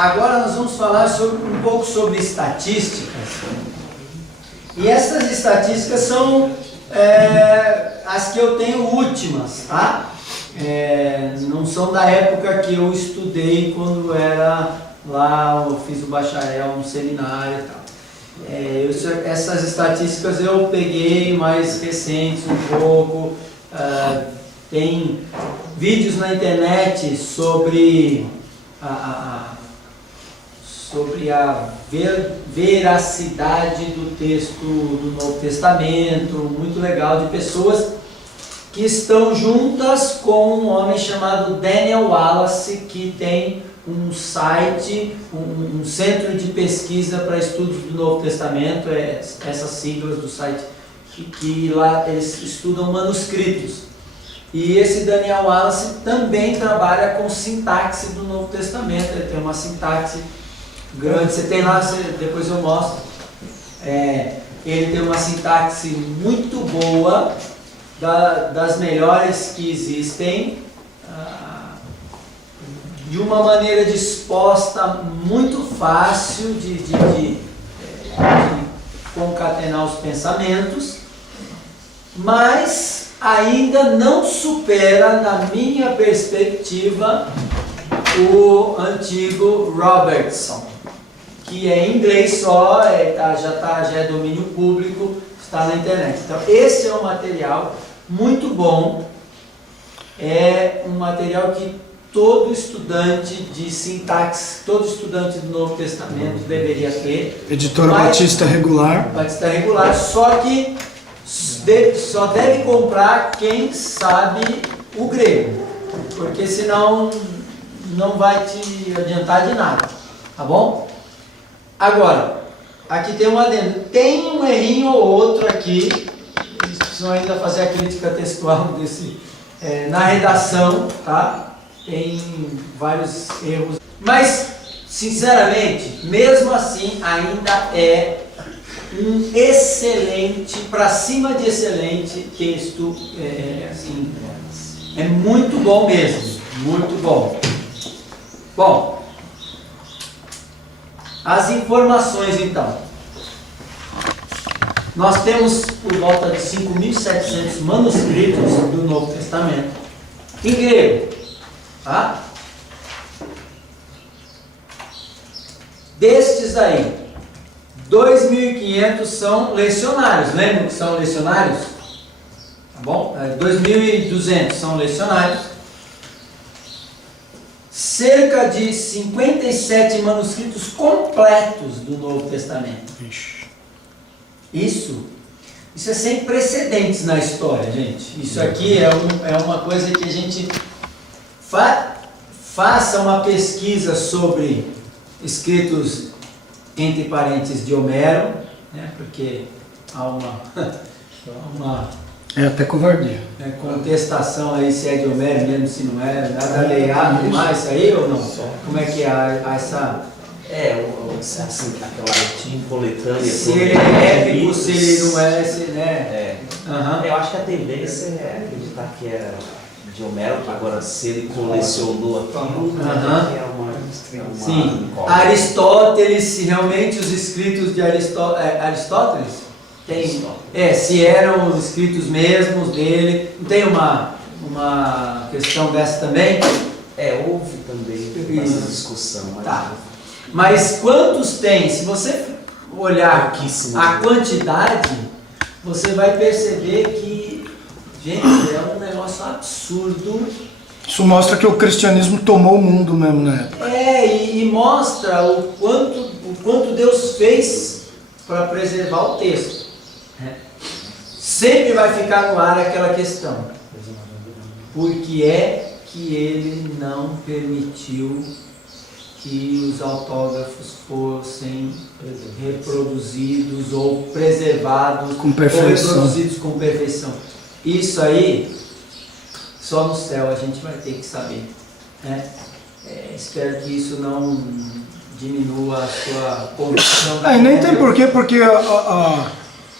Agora nós vamos falar um pouco sobre estatísticas. E essas estatísticas são as que eu tenho últimas, tá? Não são da época que eu estudei quando era lá, eu fiz o bacharel no seminário e tal. Essas estatísticas eu peguei mais recentes um pouco. Tem vídeos na internet sobre a veracidade do texto do Novo Testamento, muito legal, de pessoas que estão juntas com um homem chamado Daniel Wallace, que tem um site, um centro de pesquisa para estudos do Novo Testamento, essas siglas do site, que lá eles estudam manuscritos. E esse Daniel Wallace também trabalha com sintaxe do Novo Testamento, ele tem uma sintaxe grande, você tem lá, depois eu mostro. Ele tem uma sintaxe muito boa, das melhores que existem, de uma maneira disposta muito fácil de concatenar os pensamentos, mas ainda não supera, na minha perspectiva, o antigo Robertson, que é em inglês só, já é domínio público, está na internet. Então esse é um material muito bom, é um material que todo estudante de sintaxe, todo estudante do Novo Testamento deveria ter. Editora Batista Regular. Batista Regular, só que só deve comprar quem sabe o grego, porque senão não vai te adiantar de nada, tá bom? Agora, aqui tem um adendo, tem um errinho ou outro aqui, eles precisam ainda fazer a crítica textual na redação, tá? Tem vários erros, mas, sinceramente, mesmo assim, ainda é um excelente, para cima de excelente texto, assim, é muito bom mesmo, muito bom. Bom, as informações então. Nós temos por volta de 5.700 manuscritos do Novo Testamento em grego, tá? Destes aí, 2.500 são lecionários, lembram que são lecionários? Tá bom? 2.200 são lecionários. Cerca de 57 manuscritos completos do Novo Testamento. Isso é sem precedentes na história, gente. Isso aqui é uma coisa que a gente faça uma pesquisa sobre escritos entre parênteses de Homero, né, porque há uma até covardia. Contestação aí se é de Homero mesmo, se não é, nada leiado demais isso aí ou não? Como é que é essa... assim, aquela latim coletânea. Se ele é épico, se ele não é, né? Eu acho que a tendência é acreditar que era de Homero, agora se ele colecionou aquilo, é uma sim. Aristóteles, realmente os escritos de Aristóteles? Tem, se eram os escritos mesmos dele, não tem uma questão dessa também? Houve também essa discussão. Tá. Mas quantos tem? Se você olhar a quantidade, você vai perceber que, gente, é um negócio absurdo. Isso mostra que o cristianismo tomou o mundo mesmo, né? E mostra o quanto Deus fez para preservar o texto. Sempre vai ficar no ar aquela questão. Por que é que ele não permitiu que os autógrafos fossem reproduzidos ou preservados Com perfeição. ou reproduzidos com perfeição. Isso aí, só no céu a gente vai ter que saber, né? Espero que isso não diminua a sua condição. E nem tem porquê, porque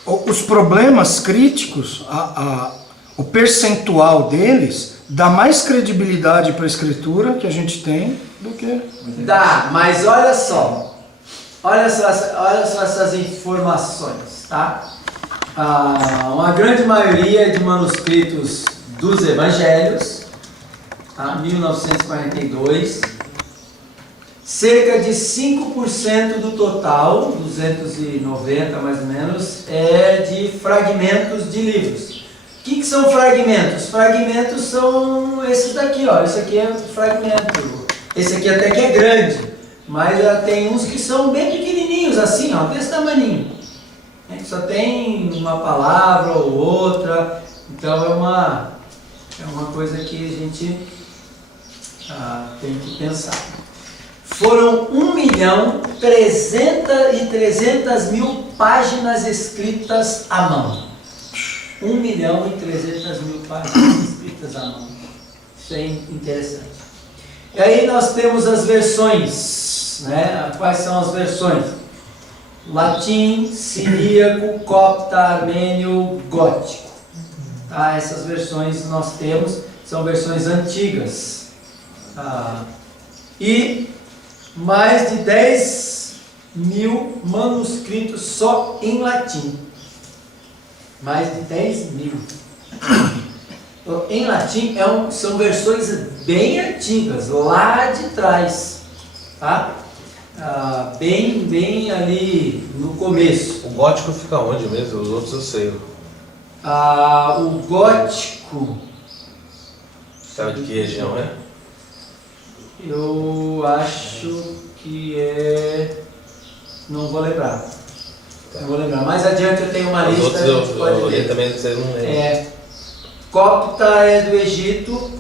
os problemas críticos, o percentual deles dá mais credibilidade para a escritura que a gente tem do que... Dá, mas olha só essas informações, tá? Uma grande maioria de manuscritos dos evangelhos, tá? 1942, cerca de 5% do total, 290 mais ou menos, é de fragmentos de livros. O que são fragmentos? Fragmentos são esses daqui, ó. Esse aqui é um fragmento. Esse aqui até que é grande, mas tem uns que são bem pequenininhos, assim, ó, desse tamaninho. Só tem uma palavra ou outra. Então é uma coisa que a gente tem que pensar. Foram 1.300.000 páginas escritas à mão. 1.300.000 páginas escritas à mão. Isso é interessante. E aí nós temos as versões, né? Quais são as versões? Latim, siríaco, copta, armênio, gótico. Tá? Essas versões nós temos, são versões antigas. E mais de 10.000 manuscritos só em latim. Mais de 10.000. Então, em latim são versões bem antigas, lá de trás, tá? Bem ali no começo. O gótico fica onde mesmo? Os outros eu sei. O gótico... Sabe de que região é? Eu acho que é... Não vou lembrar. Não vou lembrar. Mais adiante eu tenho uma Os lista. outros eu pode ver. também vocês não lembram. Copta é do Egito,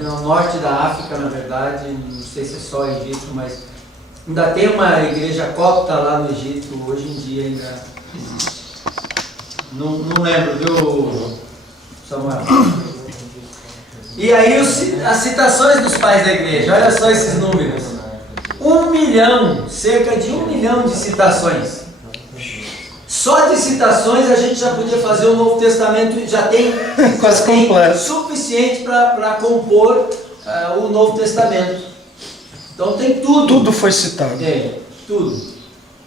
no norte da África, na verdade. Não sei se é só Egito, mas ainda tem uma igreja copta lá no Egito. Hoje em dia ainda existe. Não lembro, viu, Samuel? E aí as citações dos pais da igreja, olha só esses números. 1 milhão, cerca de 1 milhão de citações. Só de citações a gente já podia fazer o Novo Testamento, já tem quase completo, suficiente para compor o Novo Testamento. Então tem tudo. Tudo foi citado. Tudo.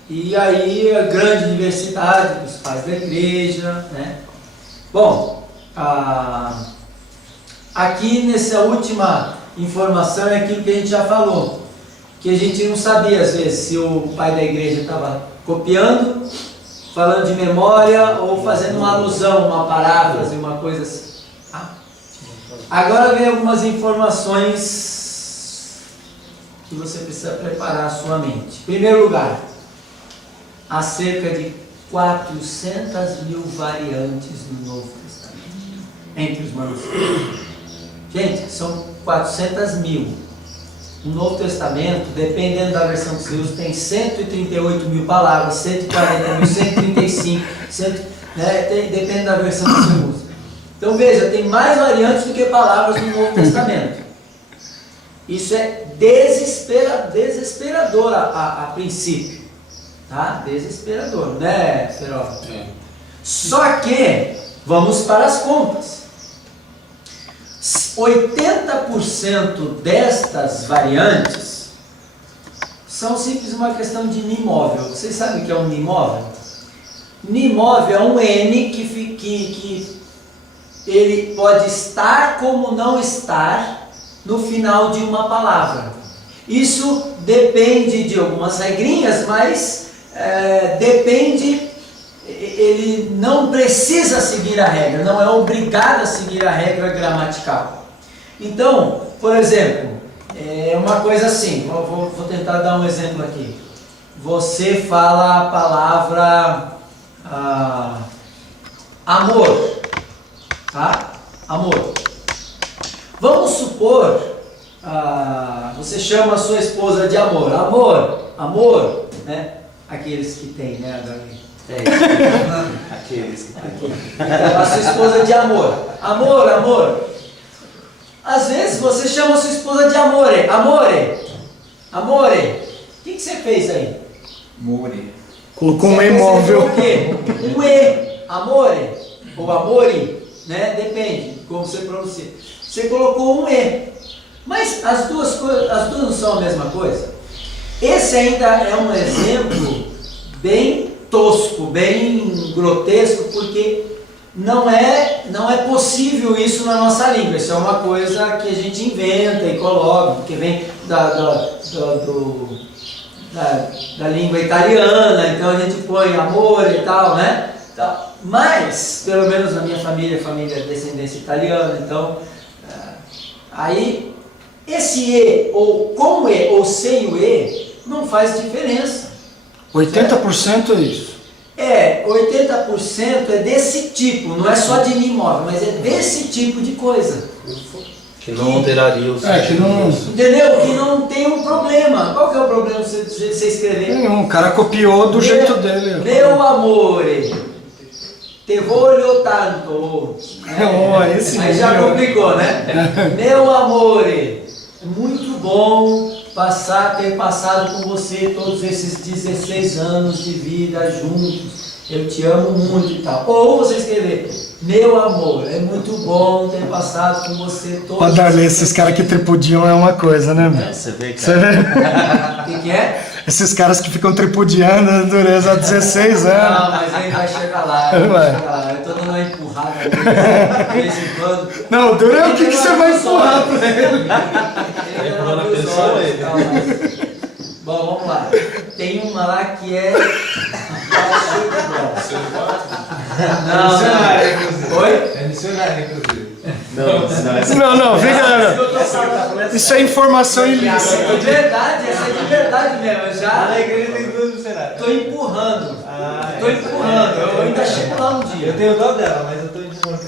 E aí a grande diversidade dos pais da igreja, né? Bom, aqui nessa última informação é aquilo que a gente já falou, que a gente não sabia às vezes se o pai da igreja estava copiando, falando de memória ou fazendo uma alusão, uma paráfrase, uma coisa assim. Agora vem algumas informações que você precisa preparar a sua mente. Em primeiro lugar, há cerca de 400.000 variantes no Novo Testamento, entre os manuscritos. Gente, são 400.000. O Novo Testamento, dependendo da versão que você usa, tem 138.000 palavras, 140.000, 135, depende da versão que você usa. Então veja, tem mais variantes do que palavras no Novo Testamento. Isso é desesperador a princípio. Tá? Desesperador, né, Serol? Só que, vamos para as contas. 80% destas variantes são simplesmente uma questão de nimóvel. Vocês sabem o que é um nimóvel? Nimóvel é um N que ele pode estar como não estar no final de uma palavra. Isso depende de algumas regrinhas, mas depende, ele não precisa seguir a regra, não é obrigado a seguir a regra gramatical. Então, por exemplo, uma coisa assim, vou tentar dar um exemplo aqui. Você fala a palavra amor, tá? Amor. Vamos supor você chama a sua esposa de amor. Amor, amor, né? Aqueles que têm, né, Adalê? Aqueles que tem. Então, a sua esposa de amor. Amor, amor. Às vezes você chama a sua esposa de amore. Amore, amore. O que você fez aí? Colocou um Você imóvel. percebeu o quê? Um E, amore, ou amore, né? Depende de como você pronuncia. Você colocou um E. Mas as duas não são a mesma coisa. Esse ainda é um exemplo bem tosco, bem grotesco, porque não é possível isso na nossa língua. Isso é uma coisa que a gente inventa e coloca, porque vem da língua italiana, então a gente põe amor e tal, né? Mas, pelo menos na minha família de descendência italiana, então, aí, esse E, ou com E, ou sem o E, não faz diferença. 80% é isso. 80% é desse tipo, não é só de imóvel, mas é desse tipo de coisa. Que não alteraria o É, que não... Entendeu? Que não tem um problema. Qual que é o problema de você escrever? Nenhum, o cara copiou do jeito dele. Meu amore, te voglio tanto. Esse Aí já vídeo- complicou, né? Meu amore, é muito bom ter passado com você todos esses 16 anos de vida juntos. Eu te amo muito e tal. Ou você escrever, meu amor, é muito bom ter passado com você todos Ó, Darley, esses caras que tripudiam é uma coisa, né, meu? Você vê, Você cara. vê? O que é? Esses caras que ficam tripudiando durante há 16 anos. Não, mas ele vai chegar lá, ele vai chegar lá. Eu tô dando uma empurrada de vez em quando. Não, o duro é o que você vai empurrar pra ele. Ele não abriu os olhos e tal, mas- Bom, vamos lá. Tem uma lá que é. Não. Oi? É missionário, inclusive. Não, vem galera. Isso é informação ilícita. É de verdade, essa é de verdade mesmo. Eu Na já igreja tem duas missionárias. tô empurrando. Ah, Tô empurrando. Eu ainda chego lá um Eu dia. tenho dó dela, mas eu tô empurrando.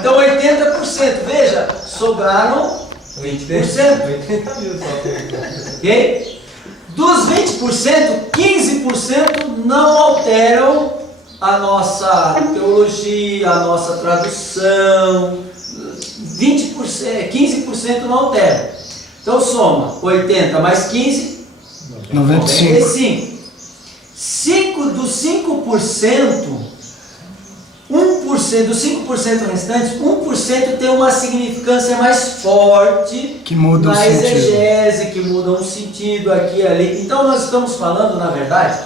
Então 80%. Veja, sobraram 20%. 80 mil só. Ok? Dos 20%, 15% não alteram a nossa teologia, a nossa tradução. 15% não alteram. Então soma 80 mais 15, 95. 95. Dos 5%, 1%, dos 5% restantes, 1% tem uma significância mais forte Que muda o na sentido. exegese, que muda um sentido aqui e ali. Então nós estamos falando, na verdade,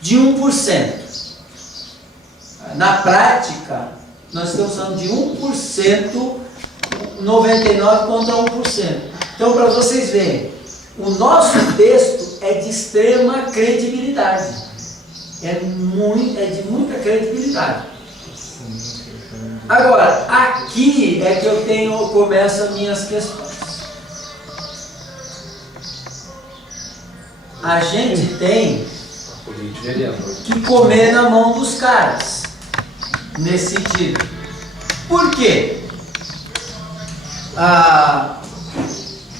de 1%. Na prática, nós estamos falando de 1%, 99% contra 1%. Então, para vocês verem, o nosso texto é de extrema credibilidade. É de muita credibilidade. Agora, aqui é que começam as minhas questões. A gente tem Político vereador. que comer na mão dos caras, nesse sentido. Por quê?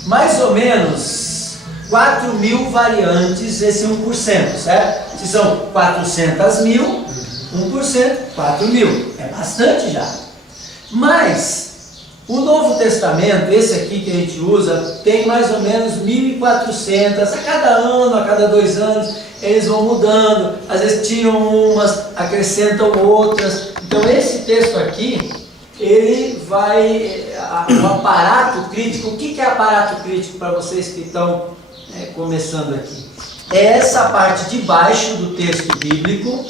Mais ou menos 4.000 variantes esse 1%, certo? Se são 400 mil, 1%, 4.000. É bastante já. Mas o Novo Testamento, esse aqui que a gente usa, tem mais ou menos 1.400. A cada ano, a cada 2 anos, eles vão mudando. Às vezes tiram umas, acrescentam outras. Então esse texto aqui, ele vai... O aparato crítico, o que é aparato crítico para vocês que estão começando aqui? É essa parte de baixo do texto bíblico.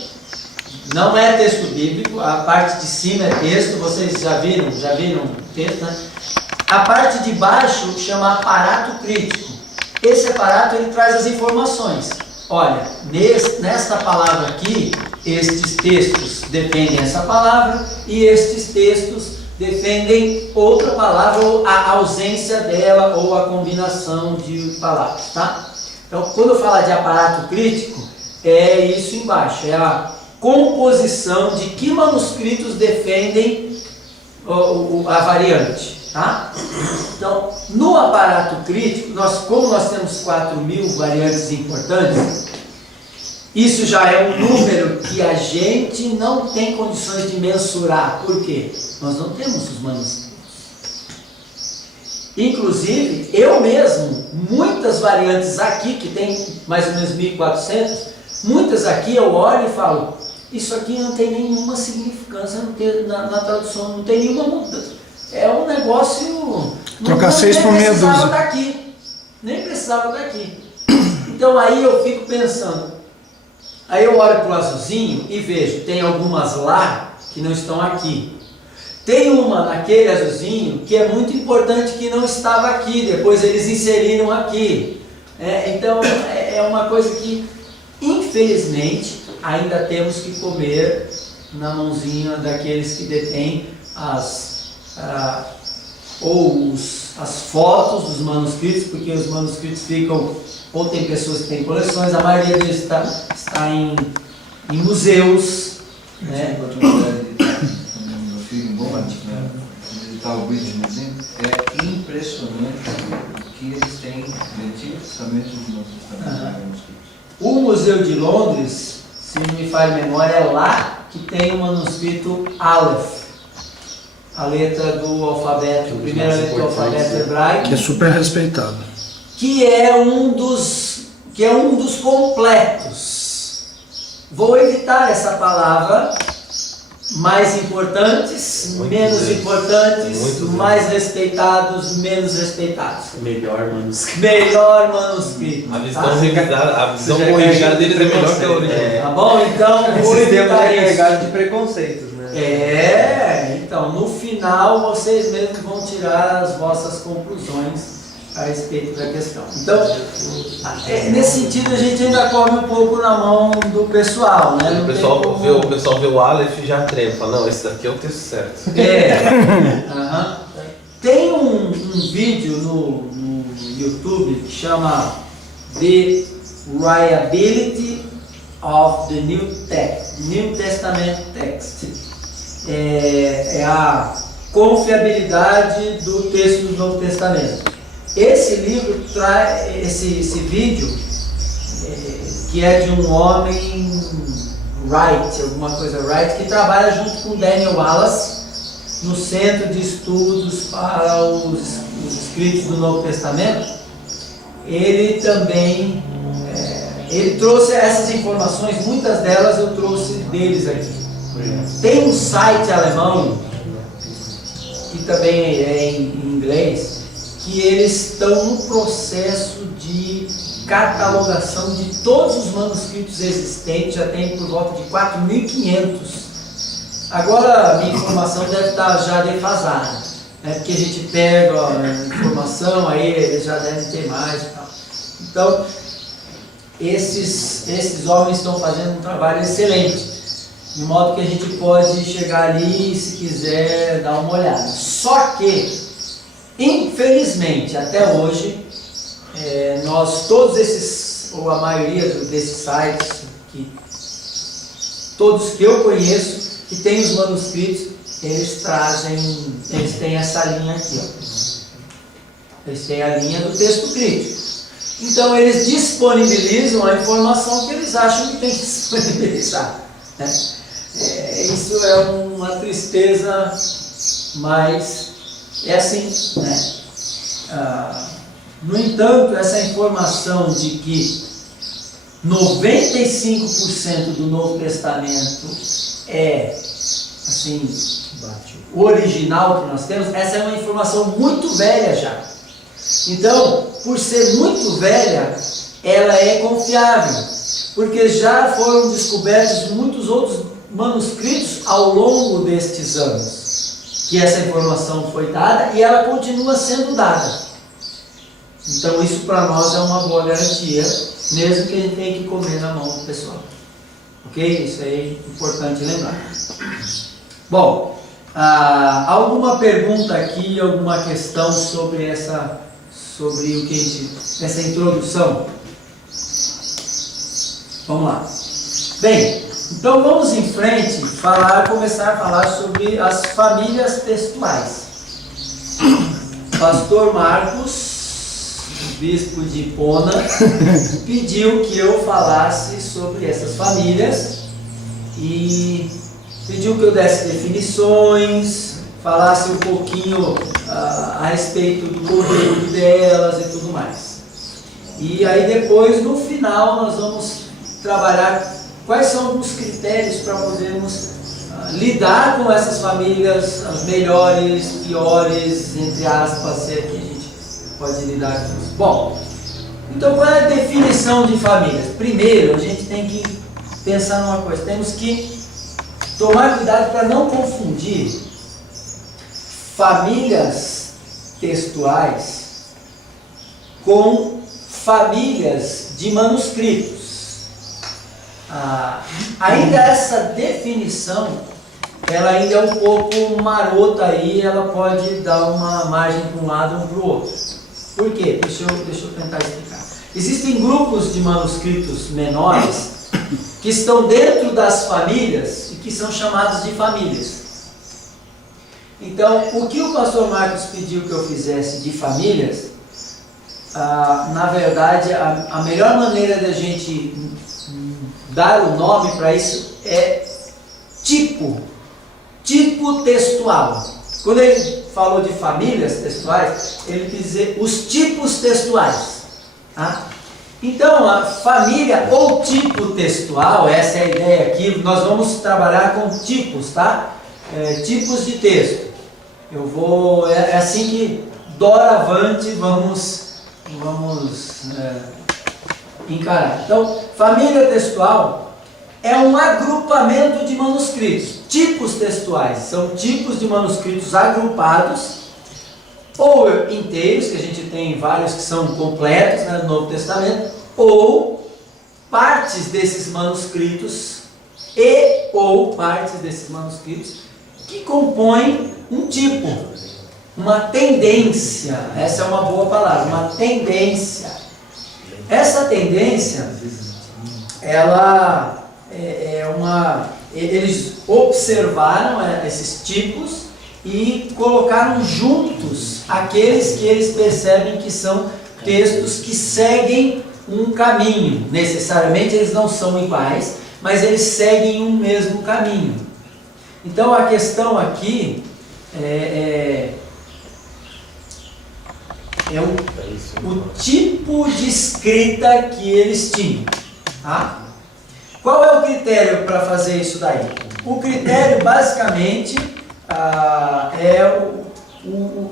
Não é texto bíblico, a parte de cima é texto, vocês já viram o texto, né? A parte de baixo chama aparato crítico. Esse aparato ele traz as informações. Olha, nesta palavra aqui, estes textos defendem essa palavra e estes textos defendem outra palavra, ou a ausência dela, ou a combinação de palavras, tá? Então, quando eu falar de aparato crítico, é isso embaixo, é a composição de que manuscritos defendem a variante. Tá? Então, no aparato crítico, como nós temos 4.000 variantes importantes, isso já é um número que a gente não tem condições de mensurar. Por quê? Nós não temos os manuscritos. Inclusive, eu mesmo, muitas variantes aqui, que tem mais ou menos 1.400, muitas aqui eu olho e falo, isso aqui não tem nenhuma significância na tradução, não tem nenhuma mudança. É um negócio... Trocar 6 por meia dúzia. Nem precisava estar aqui. Nem precisava estar aqui. Então aí eu fico pensando. Aí eu olho para o azulzinho e vejo, tem algumas lá que não estão aqui. Tem uma naquele azulzinho que é muito importante que não estava aqui, depois eles inseriram aqui. Então é uma coisa que, infelizmente, ainda temos que comer na mãozinha daqueles que detêm as fotos dos manuscritos, porque os manuscritos ficam, ou tem pessoas que têm coleções, a maioria deles está em museus. Né? Meu filho, visitar o British Museum, é impressionante o que eles têm de justamente os nossos manuscritos. O Museu de Londres, se não me falha a memória, é lá que tem o manuscrito Aleph, a letra do alfabeto, a primeira letra do alfabeto hebraico, Que é super respeitado. que é um dos completos. Vou evitar essa palavra. Mais importantes, menos importantes, mais respeitados, menos respeitados. Melhor manuscrito. Melhor manuscrito. A visão corrigida deles é melhor que a original. Tá bom? Então, vou Esse tema evitar é isso. carregado de preconceitos, né? Então, no final, vocês mesmos vão tirar as vossas conclusões a respeito da questão. Então, nesse sentido, a gente ainda come um pouco na mão do pessoal, né? Não O tem pessoal como- vê o Aleph e já treme, fala, não, esse daqui é o texto certo. Aham. Tem um vídeo no YouTube que chama The Reliability of the New Testament Text. É a confiabilidade do texto do Novo Testamento. Esse livro traz esse vídeo, que é de um homem Wright, alguma coisa Wright, que trabalha junto com Daniel Wallace no Centro de Estudos para os Escritos do Novo Testamento. Ele também ele trouxe essas informações, muitas delas eu trouxe deles aqui. Tem um site alemão, que também é em inglês, que eles estão no processo de catalogação de todos os manuscritos existentes, já tem por volta de 4.500. Agora a minha informação deve estar já defasada, né? Porque a gente pega a informação, aí eles já devem ter mais e tal. Então, esses homens estão fazendo um trabalho excelente, de modo que a gente pode chegar ali e, se quiser, dar uma olhada. Só que, infelizmente, até hoje, nós todos esses, ou a maioria desses sites, todos que eu conheço, que tem os manuscritos, eles têm essa linha aqui, ó. Eles têm a linha do texto crítico. Então eles disponibilizam a informação que eles acham que tem que disponibilizar, né? Isso é uma tristeza, mas é assim, né? No entanto, essa informação de que 95% do Novo Testamento é assim, o original que nós temos, essa é uma informação muito velha já. Então, por ser muito velha, ela é confiável, porque já foram descobertos muitos outros manuscritos ao longo destes anos, que essa informação foi dada e ela continua sendo dada. Então isso para nós é uma boa garantia, mesmo que a gente tenha que comer na mão do pessoal. Ok? Isso aí é importante lembrar. Bom, alguma pergunta aqui, alguma questão sobre essa introdução? Vamos lá. Bem, então vamos em frente começar a falar sobre as famílias textuais. pastor Marcos, bispo de Ipona, pediu que eu falasse sobre essas famílias e pediu que eu desse definições, falasse um pouquinho a respeito do conteúdo delas e tudo mais. E aí depois, no final, nós vamos trabalhar quais são alguns critérios para podermos lidar com essas famílias, as melhores, piores, entre aspas, se é que a gente pode lidar com isso. Bom, então qual é a definição de famílias? Primeiro, a gente tem que pensar numa coisa, temos que tomar cuidado para não confundir famílias textuais com famílias de manuscritos. Ainda essa definição, ela ainda é um pouco marota aí, ela pode dar uma margem para um lado ou para o outro. Por quê? Deixa eu tentar explicar. Existem grupos de manuscritos menores que estão dentro das famílias e que são chamados de famílias. Então, o que o pastor Marcos pediu que eu fizesse de famílias, na verdade, a melhor maneira da gente dar o nome para isso é tipo textual. Quando ele falou de famílias textuais, ele quis dizer os tipos textuais. Tá? Então, a família ou tipo textual, essa é a ideia aqui, nós vamos trabalhar com tipos, tá? Tipos de texto. É assim que doravante vamos encarar. Então, família textual é um agrupamento de manuscritos. Tipos textuais são tipos de manuscritos agrupados, ou inteiros, que a gente tem vários que são completos, né, no Novo Testamento, ou partes desses manuscritos ou partes desses manuscritos que compõem um tipo, uma tendência. Essa é uma boa palavra, uma tendência. Essa tendência, ela eles observaram esses tipos e colocaram juntos aqueles que eles percebem que são textos que seguem um caminho. Necessariamente eles não são iguais, mas eles seguem um mesmo caminho. Então a questão aqui é o tipo de escrita que eles tinham. Tá? Qual é o critério para fazer isso daí? O critério basicamente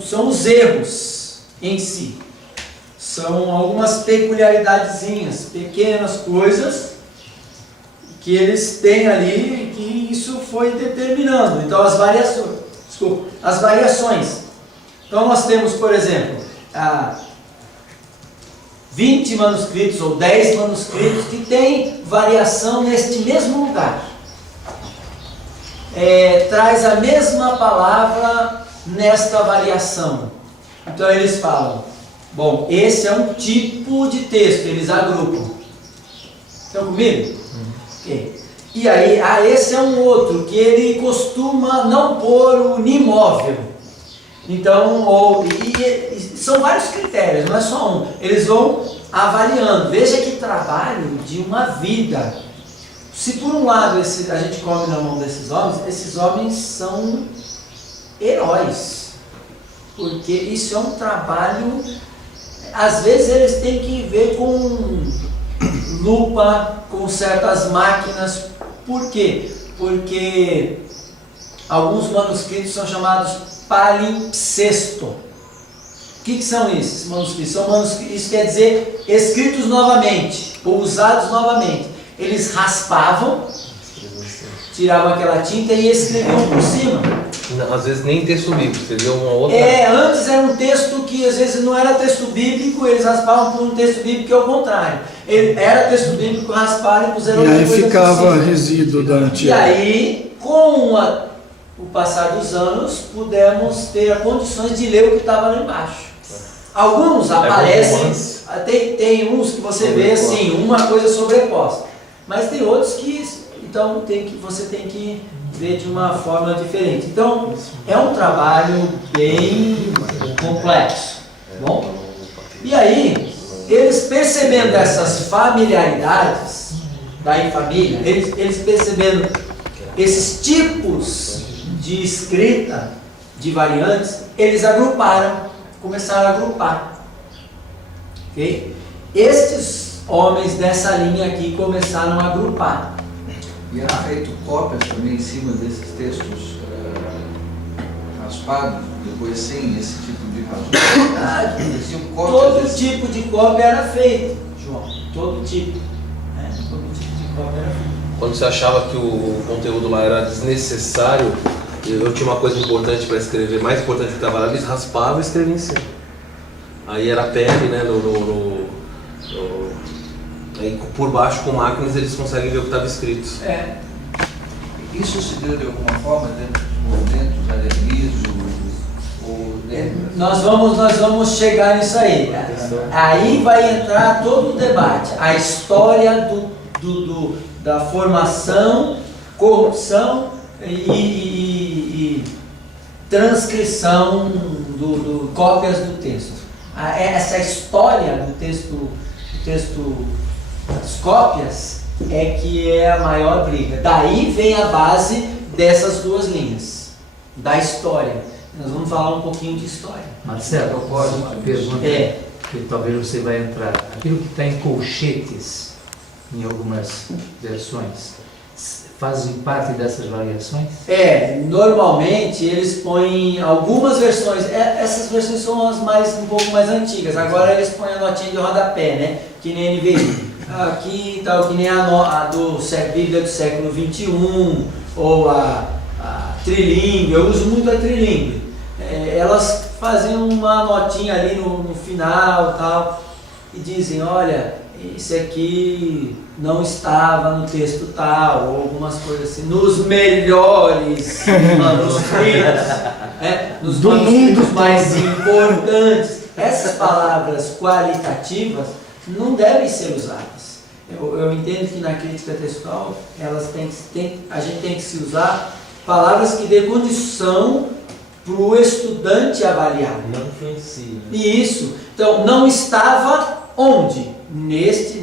são os erros em si. São algumas peculiaridadezinhas, pequenas coisas que eles têm ali, que isso foi determinando. Então as variações. Então nós temos, por exemplo, 20 manuscritos ou 10 manuscritos que têm variação neste mesmo lugar. Traz a mesma palavra nesta variação. Então eles falam, bom, esse é um tipo de texto, eles agrupam. Estão comigo? Okay. E aí, esse é um outro, que ele costuma não pôr o unimóvel. Então, são vários critérios, não é só um. Eles vão avaliando. Veja que trabalho de uma vida. Se por um lado a gente come na mão desses homens, esses homens são heróis. Porque isso é um trabalho, às vezes eles têm que ver com lupa, com certas máquinas. Por quê? Porque alguns manuscritos são chamados palimpsesto. O que são esses manuscritos? São manuscritos, isso quer dizer escritos novamente, ou usados novamente. Eles raspavam, tiravam aquela tinta e escreviam por cima. Não, às vezes nem texto bíblico, você viu uma outra... Antes era um texto que às vezes não era texto bíblico, eles raspavam por um texto bíblico que é o contrário. Era texto bíblico, rasparam e puseram outra coisa. E aí ficava resíduo da antiga. E aí, com o passar dos anos, pudemos ter condições de ler o que estava lá embaixo. Alguns aparecem, tem uns que você vê assim, uma coisa sobreposta. Mas tem outros que, então, você tem que ver de uma forma diferente. Então, é um trabalho bem complexo, tá bom? E aí, eles percebendo essas familiaridades da família, eles percebendo esses tipos de escrita, de variantes, eles começaram a agrupar. Okay? Estes homens dessa linha aqui começaram a agrupar. E era feito cópias também em cima desses textos raspados, depois sem esse tipo de rasura. Existiam cópias Todo desse- tipo de cópia era feito, João. Todo tipo. Todo tipo de cópia era feito. Quando você achava que o conteúdo lá era desnecessário, eu tinha uma coisa importante para escrever, mais importante que trabalhar, eles raspavam e escreviam em cima. Aí era pele, né? Aí por baixo com máquinas eles conseguem ver o que estava escrito. Isso se deu de alguma forma dentro dos movimentos alegrismos ou dentro Nós vamos chegar nisso aí. Aí vai entrar todo o debate. A história da formação, corrupção e transcrição cópias do texto. Essa história do texto, das cópias, é que é a maior briga. Daí vem a base dessas duas linhas, da história. Nós vamos falar um pouquinho de história. Marcelo, uma pergunta que talvez você vai entrar. Aquilo que está em colchetes, em algumas versões, fazem parte dessas variações? Normalmente eles põem algumas versões, essas versões são um pouco mais antigas, agora eles põem a notinha de rodapé, né? Que nem NVI. Aqui tal, que nem a Bíblia do século XXI, ou a trilingue, eu uso muito a trilingue. Elas fazem uma notinha ali no final tal, e dizem, olha, isso aqui não estava no texto tal, ou algumas coisas assim, nos melhores manuscritos, nos manuscritos mais importantes. Essas palavras qualitativas não devem ser usadas. Eu entendo que na crítica textual a gente tem que se usar palavras que dê condição para o estudante avaliar. Não influencia. E isso, então, não estava onde? Neste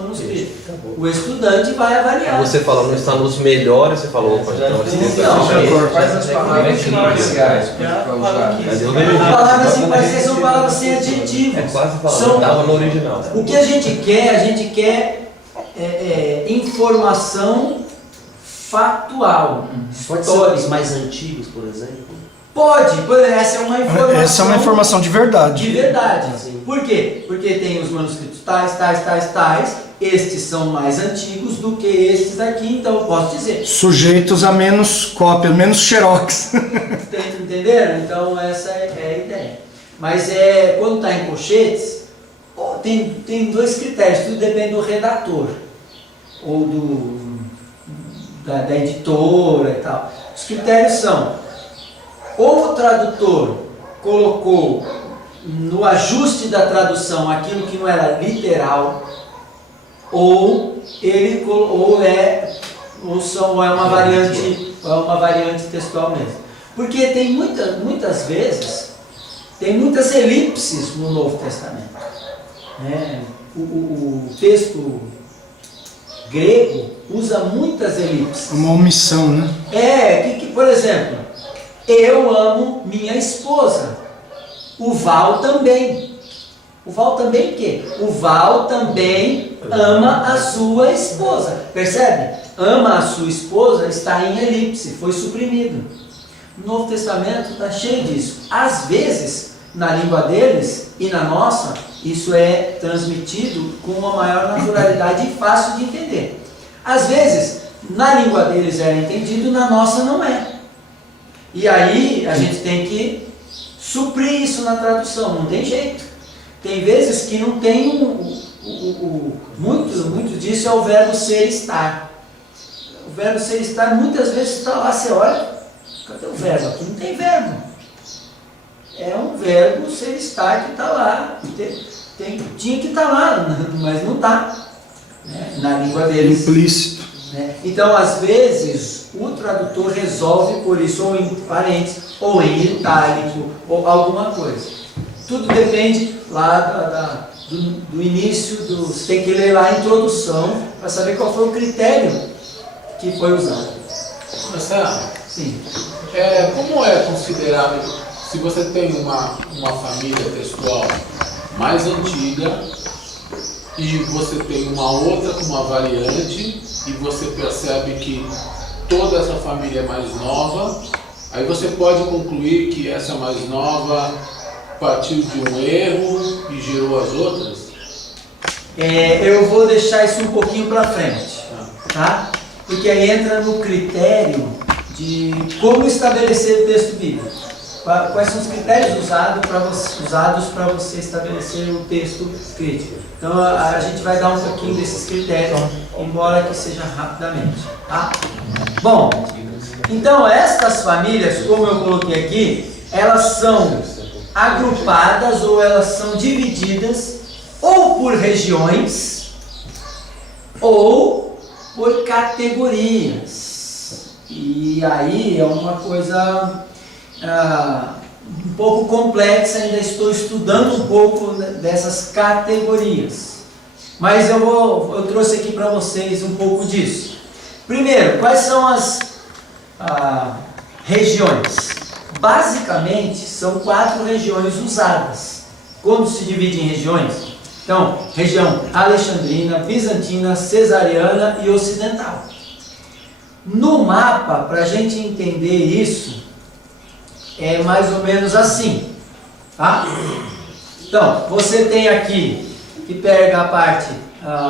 manuscrito. O estudante vai avaliar. Você falou, não está nos melhores, você falou, opa, então Quais as palavras iniciais para usar? Palavras imparciais são palavras sem adjetivo. É quase falando, estava no original. O que a gente quer informação factual. Pode ser os mais antigos, por exemplo? Pode, essa é uma informação. Essa é uma informação de verdade. De verdade. Por quê? Porque tem os manuscritos tais. Estes são mais antigos do que estes aqui, então eu posso dizer. Sujeitos a menos cópias, menos xerox. Entenderam? Então essa é a ideia. Mas quando está em colchetes, tem dois critérios, tudo depende do redator ou da editora e tal. Os critérios são: ou o tradutor colocou no ajuste da tradução aquilo que não era literal, ou é uma variante textual mesmo. Porque tem muitas vezes, tem muitas elipses no Novo Testamento. O texto grego usa muitas elipses. Uma omissão, né? Por exemplo, eu amo minha esposa. O Val também. O Val também o quê? O Val também ama a sua esposa. Percebe? Ama a sua esposa está em elipse, foi suprimido. O Novo Testamento está cheio disso. Às vezes, na língua deles e na nossa, isso é transmitido com uma maior naturalidade e fácil de entender. Às vezes, na língua deles é entendido, na nossa não é. E aí a gente tem que suprir isso na tradução, não tem jeito. Tem vezes que não tem muito disso é o verbo ser estar. O verbo ser estar muitas vezes está lá, você olha, cadê o verbo? Aqui não tem verbo. É um verbo ser estar que está lá. Tinha que estar lá, mas não está. na língua deles. Implícito. Né? Então, às vezes, o tradutor resolve por isso, ou em parênteses, ou em itálico, ou alguma coisa. Tudo depende lá do início, você tem que ler lá a introdução para saber qual foi o critério que foi usado. Marcelo, Sim. como é considerado, se você tem uma família textual mais antiga e você tem uma outra com uma variante e você percebe que toda essa família é mais nova, aí você pode concluir que essa mais nova partiu de um erro e gerou as outras? Eu vou deixar isso um pouquinho para frente, tá? Porque aí entra no critério de como estabelecer o texto bíblico. Quais são os critérios usados para você estabelecer o texto crítico. Então a gente vai dar um pouquinho desses critérios, embora que seja rapidamente. Tá? Bom, então estas famílias, como eu coloquei aqui, elas são agrupadas ou elas são divididas ou por regiões ou por categorias. E aí é uma coisa um pouco complexa, ainda estou estudando um pouco dessas categorias. Mas eu trouxe aqui para vocês um pouco disso. Primeiro, quais são as regiões? Basicamente, são 4 regiões usadas. Quando se divide em regiões? Então, região alexandrina, bizantina, cesariana e ocidental. No mapa, para a gente entender isso, é mais ou menos assim, tá? Então, você tem aqui, que pega a parte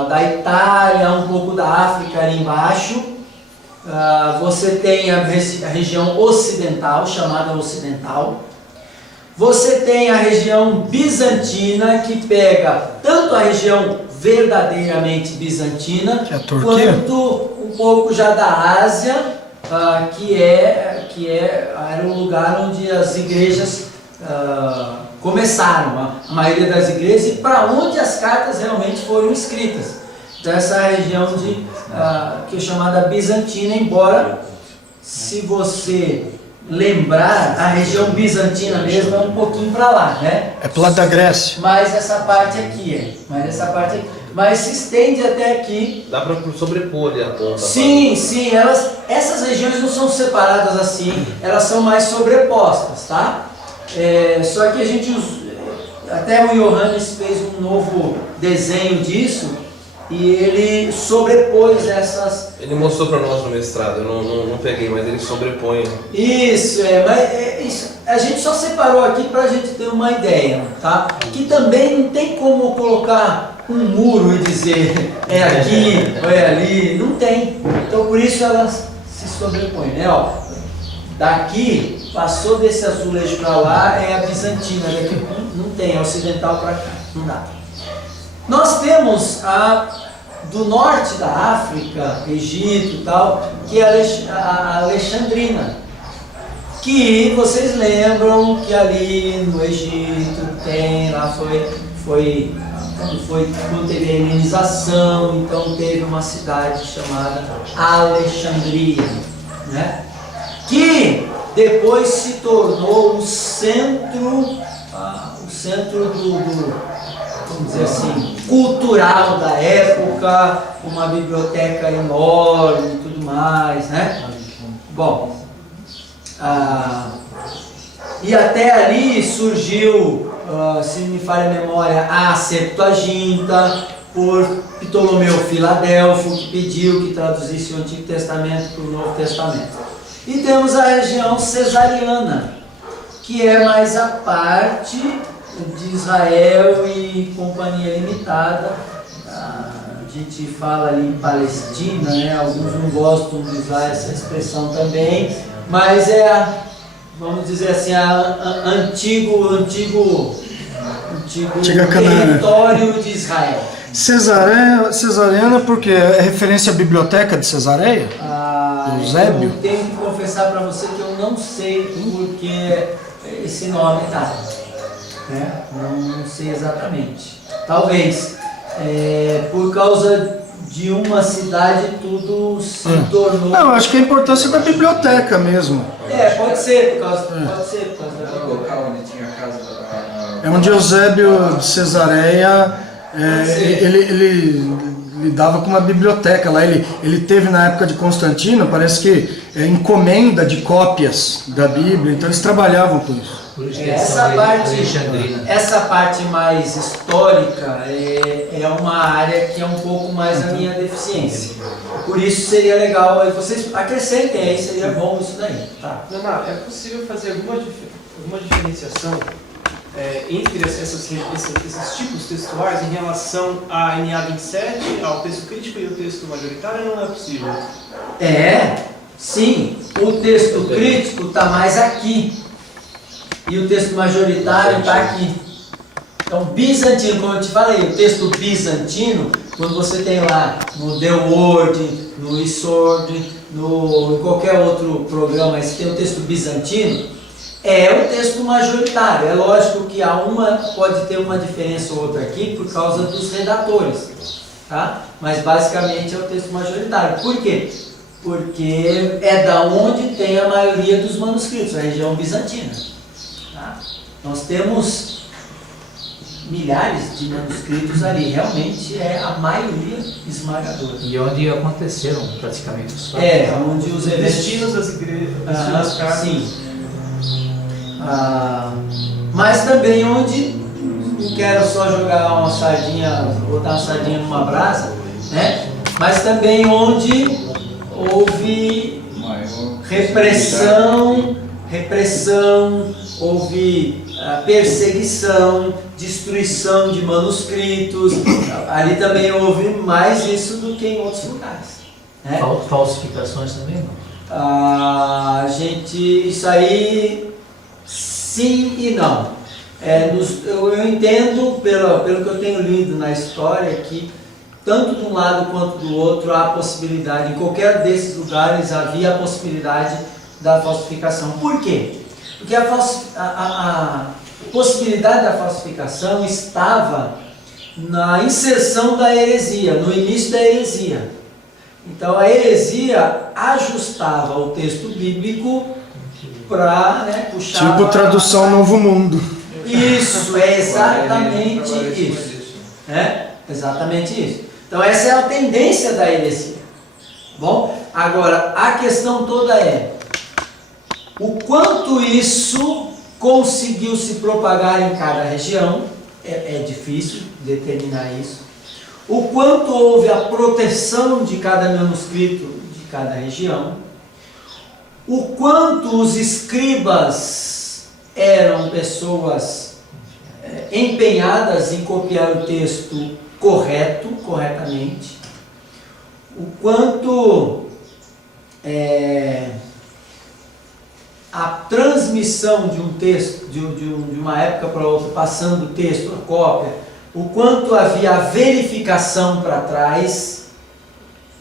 da Itália, um pouco da África ali embaixo. Você tem a região ocidental, chamada ocidental. Você tem a região bizantina, que pega tanto a região verdadeiramente bizantina, que é a Turquia, quanto um pouco já da Ásia, que era o lugar onde as igrejas começaram, a maioria das igrejas, e para onde as cartas realmente foram escritas. Então essa região que é chamada bizantina, embora, se você lembrar, a região bizantina mesmo é um pouquinho para lá, né? é pro lado da Grécia. Mas essa parte aqui mas se estende até aqui. Dá para sobrepor ali a ponta. Sim, essas regiões não são separadas assim, elas são mais sobrepostas, tá? Só que até o Johannes fez um novo desenho disso e ele sobrepôs essas. Ele mostrou para nós no mestrado, eu não peguei, mas ele sobrepõe. Isso, a gente só separou aqui para a gente ter uma ideia, tá? Que também não tem como colocar um muro e dizer é aqui ou é ali, não tem. Então por isso elas se sobrepõem, né? Ó, daqui, passou desse azulejo para lá, é a bizantina, daqui não tem, a ocidental para cá, não dá. Nós temos do norte da África, Egito e tal, que é a alexandrina, que vocês lembram que ali no Egito tem, lá quando teve a helenização, então teve uma cidade chamada Alexandria, né? Que depois se tornou o centro vamos dizer assim, cultural da época, uma biblioteca enorme e tudo mais, né? Bom, e até ali surgiu, se me falha a memória, a Septuaginta, por Ptolomeu Filadelfo, que pediu que traduzisse o Antigo Testamento para o Novo Testamento. E temos a região cesariana, que é mais a parte de Israel e Companhia Limitada. A gente fala ali em Palestina, né? Alguns não gostam de usar essa expressão também, mas vamos dizer assim, antigo território de Israel. Cesariana porque é referência à biblioteca de Cesareia? Eusébio? Eu tenho que confessar para você que eu não sei porque esse nome está. Né? Não sei exatamente. Talvez por causa de uma cidade tudo se tornou... Não, acho que a importância da biblioteca mesmo. Pode ser, por causa da O local onde tinha a casa da... É onde Eusébio de Cesareia, ele lidava com uma biblioteca lá. Ele teve na época de Constantino, parece que encomenda de cópias da Bíblia, então eles trabalhavam com isso. Essa parte mais histórica é uma área que é um pouco mais a minha deficiência. Por isso seria legal, vocês acrescentem aí, seria bom isso daí. Tá. Naná, é possível fazer alguma diferenciação entre esses tipos textuais em relação à NA 27, ao texto crítico e ao texto majoritário, ou não é possível? Sim, o texto crítico está mais aqui e o texto majoritário está aqui. Então, bizantino, como eu te falei, o texto bizantino, quando você tem lá no The Word, no eSword, em qualquer outro programa, você tem o texto bizantino, é o texto majoritário. É lógico que pode ter uma diferença ou outra aqui por causa dos redatores, tá? Mas basicamente é o texto majoritário. Por quê? Porque é da onde tem a maioria dos manuscritos, a região bizantina. Tá? Nós temos milhares de manuscritos ali, realmente é a maioria esmagadora. E onde aconteceram praticamente os fatos. Onde os destinos das igrejas, sim. Mas também onde, não quero só jogar uma sardinha, botar uma sardinha numa brasa, né? Mas também onde houve repressão, houve perseguição, destruição de manuscritos. Ali também houve mais isso do que em outros lugares. Né? Falsificações também não? Isso aí, sim e não. Eu entendo, pelo que eu tenho lido na história, que tanto de um lado quanto do outro há a possibilidade, em qualquer desses lugares havia a possibilidade da falsificação. Por quê? Porque a possibilidade da falsificação estava na inserção da heresia, no início da heresia. Então a heresia ajustava o texto bíblico para puxar... Tipo tradução Novo Mundo. Isso, é exatamente isso. Exatamente isso. Então essa é a tendência da heresia. Bom, agora a questão toda é o quanto isso conseguiu se propagar em cada região, é difícil determinar isso. O quanto houve a proteção de cada manuscrito de cada região, o quanto os escribas eram pessoas empenhadas em copiar o texto corretamente, o quanto a transmissão de um texto, de uma época para outra, passando o texto, a cópia, o quanto havia a verificação para trás.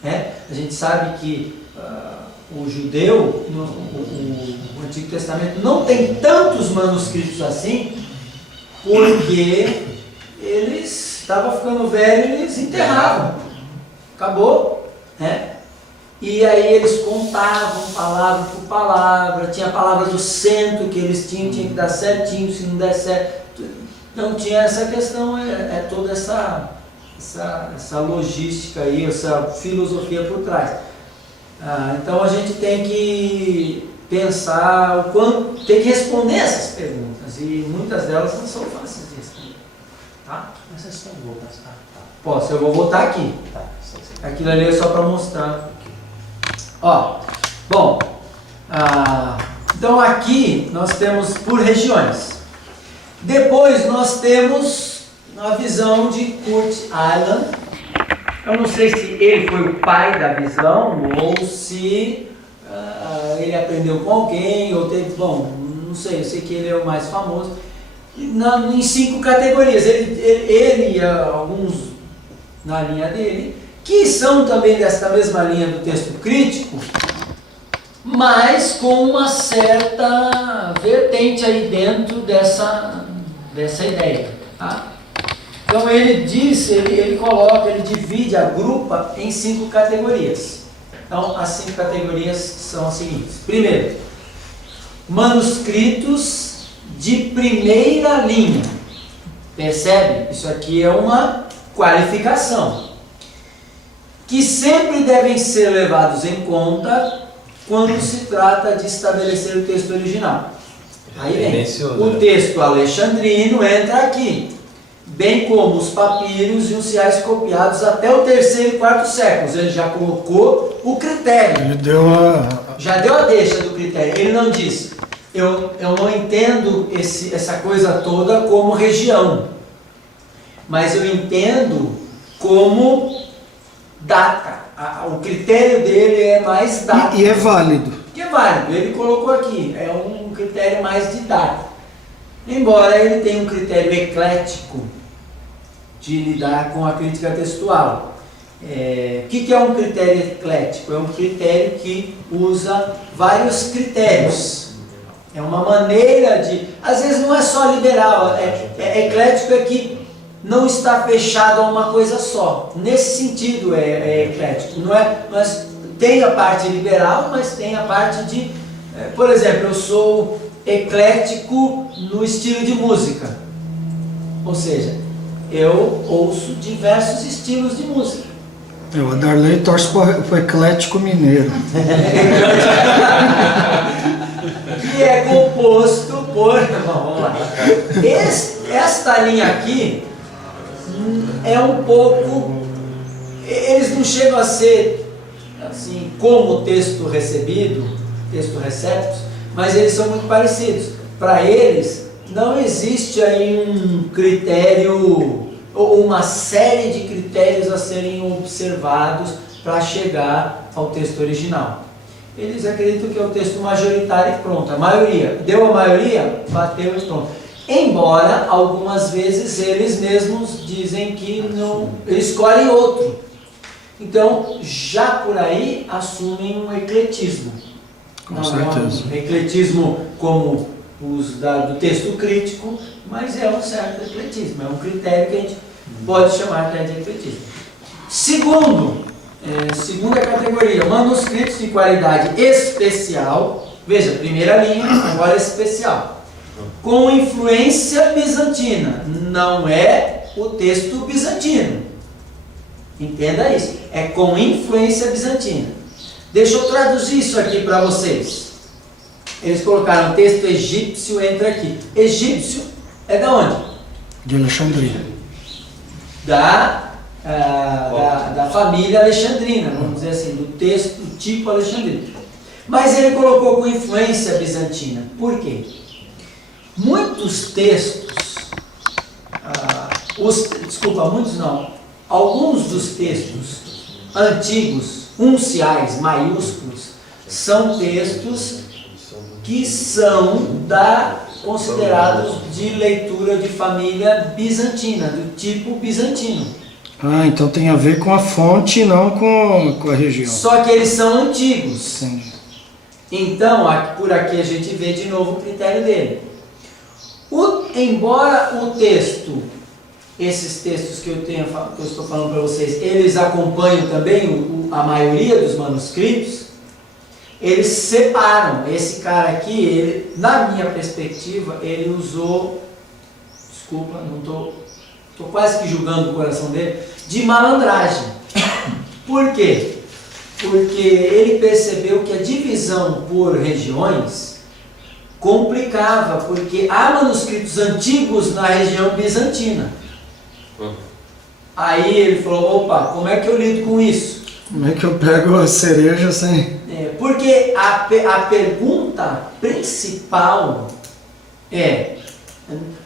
A gente sabe que o judeu, o Antigo Testamento, não tem tantos manuscritos assim, porque eles estavam ficando velhos e eles enterravam. Acabou, E aí eles contavam palavra por palavra, tinha a palavra do centro que eles tinha que dar certinho, se não der certo. Então tinha essa questão, toda essa logística aí, essa filosofia por trás. Então a gente tem que pensar o quanto, tem que responder essas perguntas, e muitas delas não são fáceis de responder. Tá? Mas vocês estão voltando, tá? Posso, eu vou voltar aqui. Tá. Aquilo ali é só para mostrar. Bom, então aqui nós temos por regiões. Depois nós temos a visão de Kurt Aland. Eu não sei se ele foi o pai da visão ou se ele aprendeu com alguém ou teve, não sei, eu sei que ele é o mais famoso. Em 5 categorias, ele e alguns na linha dele, que são também desta mesma linha do texto crítico, mas com uma certa vertente aí dentro dessa ideia. Tá? Então ele diz, ele coloca, ele divide, agrupa em 5 categorias. Então as 5 categorias são as seguintes. Primeiro, manuscritos de primeira linha. Percebe? Isso aqui é uma qualificação. Que sempre devem ser levados em conta quando se trata de estabelecer o texto original. Aí vem, o texto alexandrino entra aqui, bem como os papiros e os reais copiados até o 3º e 4º séculos. Ele já colocou o critério. Ele deu Já deu a deixa do critério. Ele não diz, eu não entendo essa coisa toda como região, mas eu entendo como data. O critério dele é mais data. E é válido. Que é válido. Ele colocou aqui, é um critério mais de data. Embora ele tenha um critério eclético de lidar com a crítica textual. O que é um critério eclético? É um critério que usa vários critérios. É uma maneira de... Às vezes não é só liberal, eclético é que não está fechado a uma coisa só. Nesse sentido é eclético. Mas tem a parte liberal, mas tem a parte de... por exemplo, eu sou eclético no estilo de música. Ou seja, eu ouço diversos estilos de música. O Darley torce para o eclético mineiro. Que é composto por... Vamos lá. Esta linha aqui é um pouco... Eles não chegam a ser assim, como o texto recebido, texto receptus, mas eles são muito parecidos. Para eles, não existe aí um critério ou uma série de critérios a serem observados para chegar ao texto original. Eles acreditam que é o texto majoritário e pronto. A maioria, deu a maioria, bateu e pronto. Embora, algumas vezes, eles mesmos dizem que não, eles escolhem outro. Então, já por aí, assumem um ecletismo. Com certeza. Um ecletismo como os do texto crítico, mas é um certo ecletismo, é um critério que a gente pode chamar até de ecletismo. Segunda categoria, manuscritos de qualidade especial. Veja, primeira linha, agora especial. Com influência bizantina, não é o texto bizantino. Entenda isso, é com influência bizantina. Deixa eu traduzir isso aqui para vocês. Eles colocaram o texto egípcio, entra aqui. Egípcio é da onde? De Alexandria. Da família alexandrina, vamos dizer assim, do texto, do tipo alexandrino. Mas ele colocou com influência bizantina. Por quê? Muitos textos, alguns dos textos antigos, unciais, maiúsculos, são textos que são considerados de leitura de família bizantina, do tipo bizantino. Então tem a ver com a fonte, não com a região. Só que eles são antigos. Entendi. Então, por aqui a gente vê de novo o critério dele. Embora o texto, esses textos que eu estou falando para vocês, eles acompanham também a maioria dos manuscritos, eles separam. Esse cara aqui, na minha perspectiva, ele usou, desculpa, não estou quase que julgando o coração dele, de malandragem. Por quê? Porque ele percebeu que a divisão por regiões complicava, porque há manuscritos antigos na região bizantina. Aí ele falou, opa, como é que eu lido com isso? Como é que eu pego a cereja sem... Porque a pergunta principal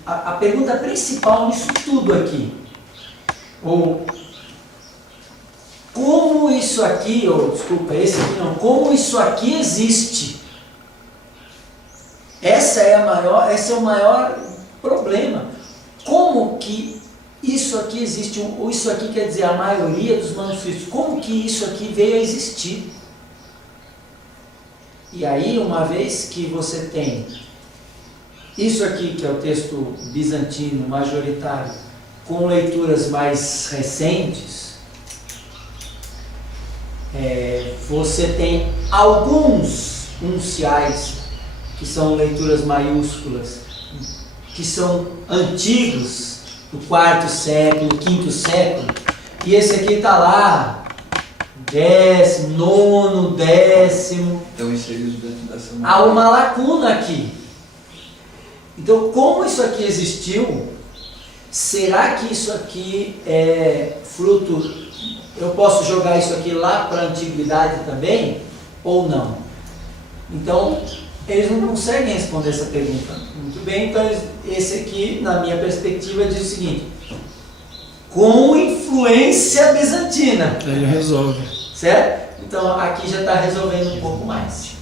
a pergunta principal nisso tudo aqui, como isso aqui, como isso aqui existe? Esse é o maior problema. Como que isso aqui existe? Isso aqui quer dizer a maioria dos manuscritos. Como que isso aqui veio a existir? E aí, uma vez que você tem isso aqui, que é o texto bizantino majoritário, com leituras mais recentes, você tem alguns unciais que são leituras maiúsculas, que são antigos, do 4º século, 5º século, e esse aqui está lá, 10º, 9º, 10º. Estão inseridos dentro dessa Há uma lacuna aqui. Então, como isso aqui existiu, será que isso aqui é fruto... Eu posso jogar isso aqui lá para a antiguidade também? Ou não? Então, eles não conseguem responder essa pergunta. Muito bem, então esse aqui, na minha perspectiva, diz o seguinte: com influência bizantina. Ele resolve. Certo? Então aqui já está resolvendo um pouco mais.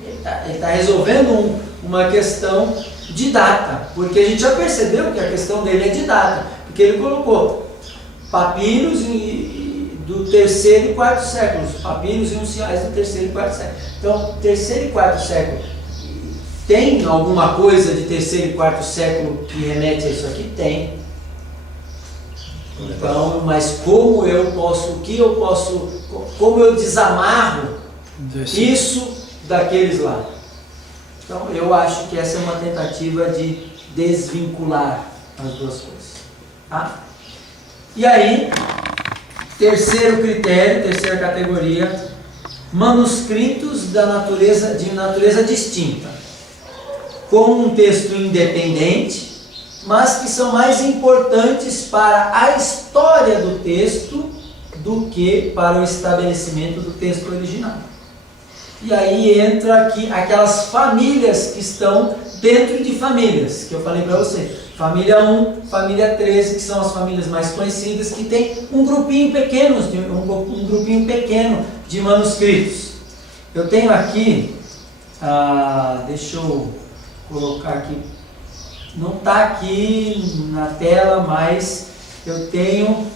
Ele está resolvendo uma questão de data, porque a gente já percebeu que a questão dele é de data, porque ele colocou papiros do 3º e 4º séculos, papiros e unciais do 3º e 4º século. Então, 3º e 4º século, tem alguma coisa de 3º e 4º século que remete a isso aqui? Tem. Então, mas como eu desamarro isso daqueles lá? Então, eu acho que essa é uma tentativa de desvincular as duas coisas. Tá? E aí, terceiro critério, terceira categoria, manuscritos de natureza distinta, com um texto independente, mas que são mais importantes para a história do texto do que para o estabelecimento do texto original. E aí entra aqui aquelas famílias que estão dentro de famílias, que eu falei para você. Família 1, família 13, que são as famílias mais conhecidas, que tem um grupinho pequeno de manuscritos. Eu tenho aqui, deixa eu colocar aqui, não está aqui na tela, mas eu tenho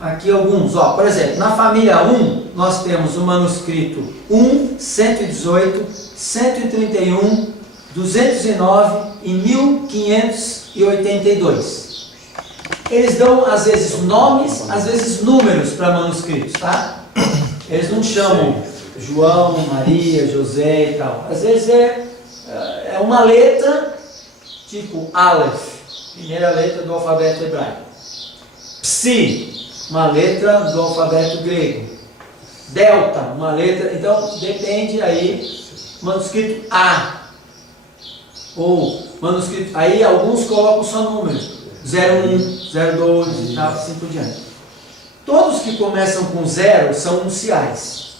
aqui alguns. Por exemplo, na família 1, nós temos o manuscrito 1, 118, 131, 209 e 1582. Eles dão, às vezes, nomes, às vezes números para manuscritos, tá? Eles não chamam João, Maria, José e tal. Às vezes é uma letra, tipo Aleph, primeira letra do alfabeto hebraico. Psi, uma letra do alfabeto grego. Delta, uma letra. Então, depende aí, manuscrito A. Ou manuscrito, aí alguns colocam só números, 01, 02 e tal, assim por diante. Todos que começam com 0 são unciais.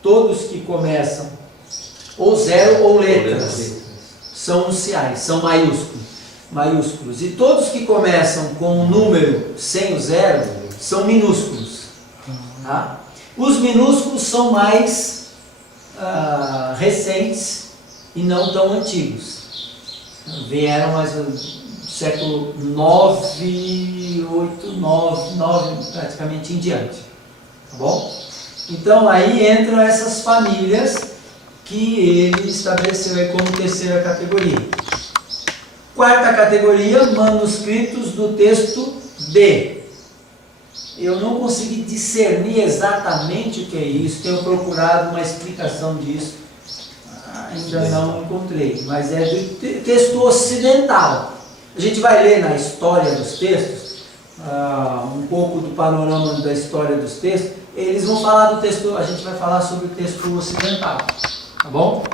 Todos que começam ou 0 ou letras são unciais, são maiúsculos. E todos que começam com um número sem o 0 são minúsculos. Tá? Os minúsculos são mais recentes e não tão antigos. Vieram mais do século 9, 8, 9 praticamente em diante. Tá bom? Então aí entram essas famílias que ele estabeleceu aí como terceira categoria. Quarta categoria, manuscritos do texto B. Eu não consegui discernir exatamente o que é isso, tenho procurado uma explicação disso, ainda não encontrei, mas é do texto ocidental. A gente vai ler na história dos textos, um pouco do panorama da história dos textos, eles vão falar do texto, a gente vai falar sobre o texto ocidental, tá bom?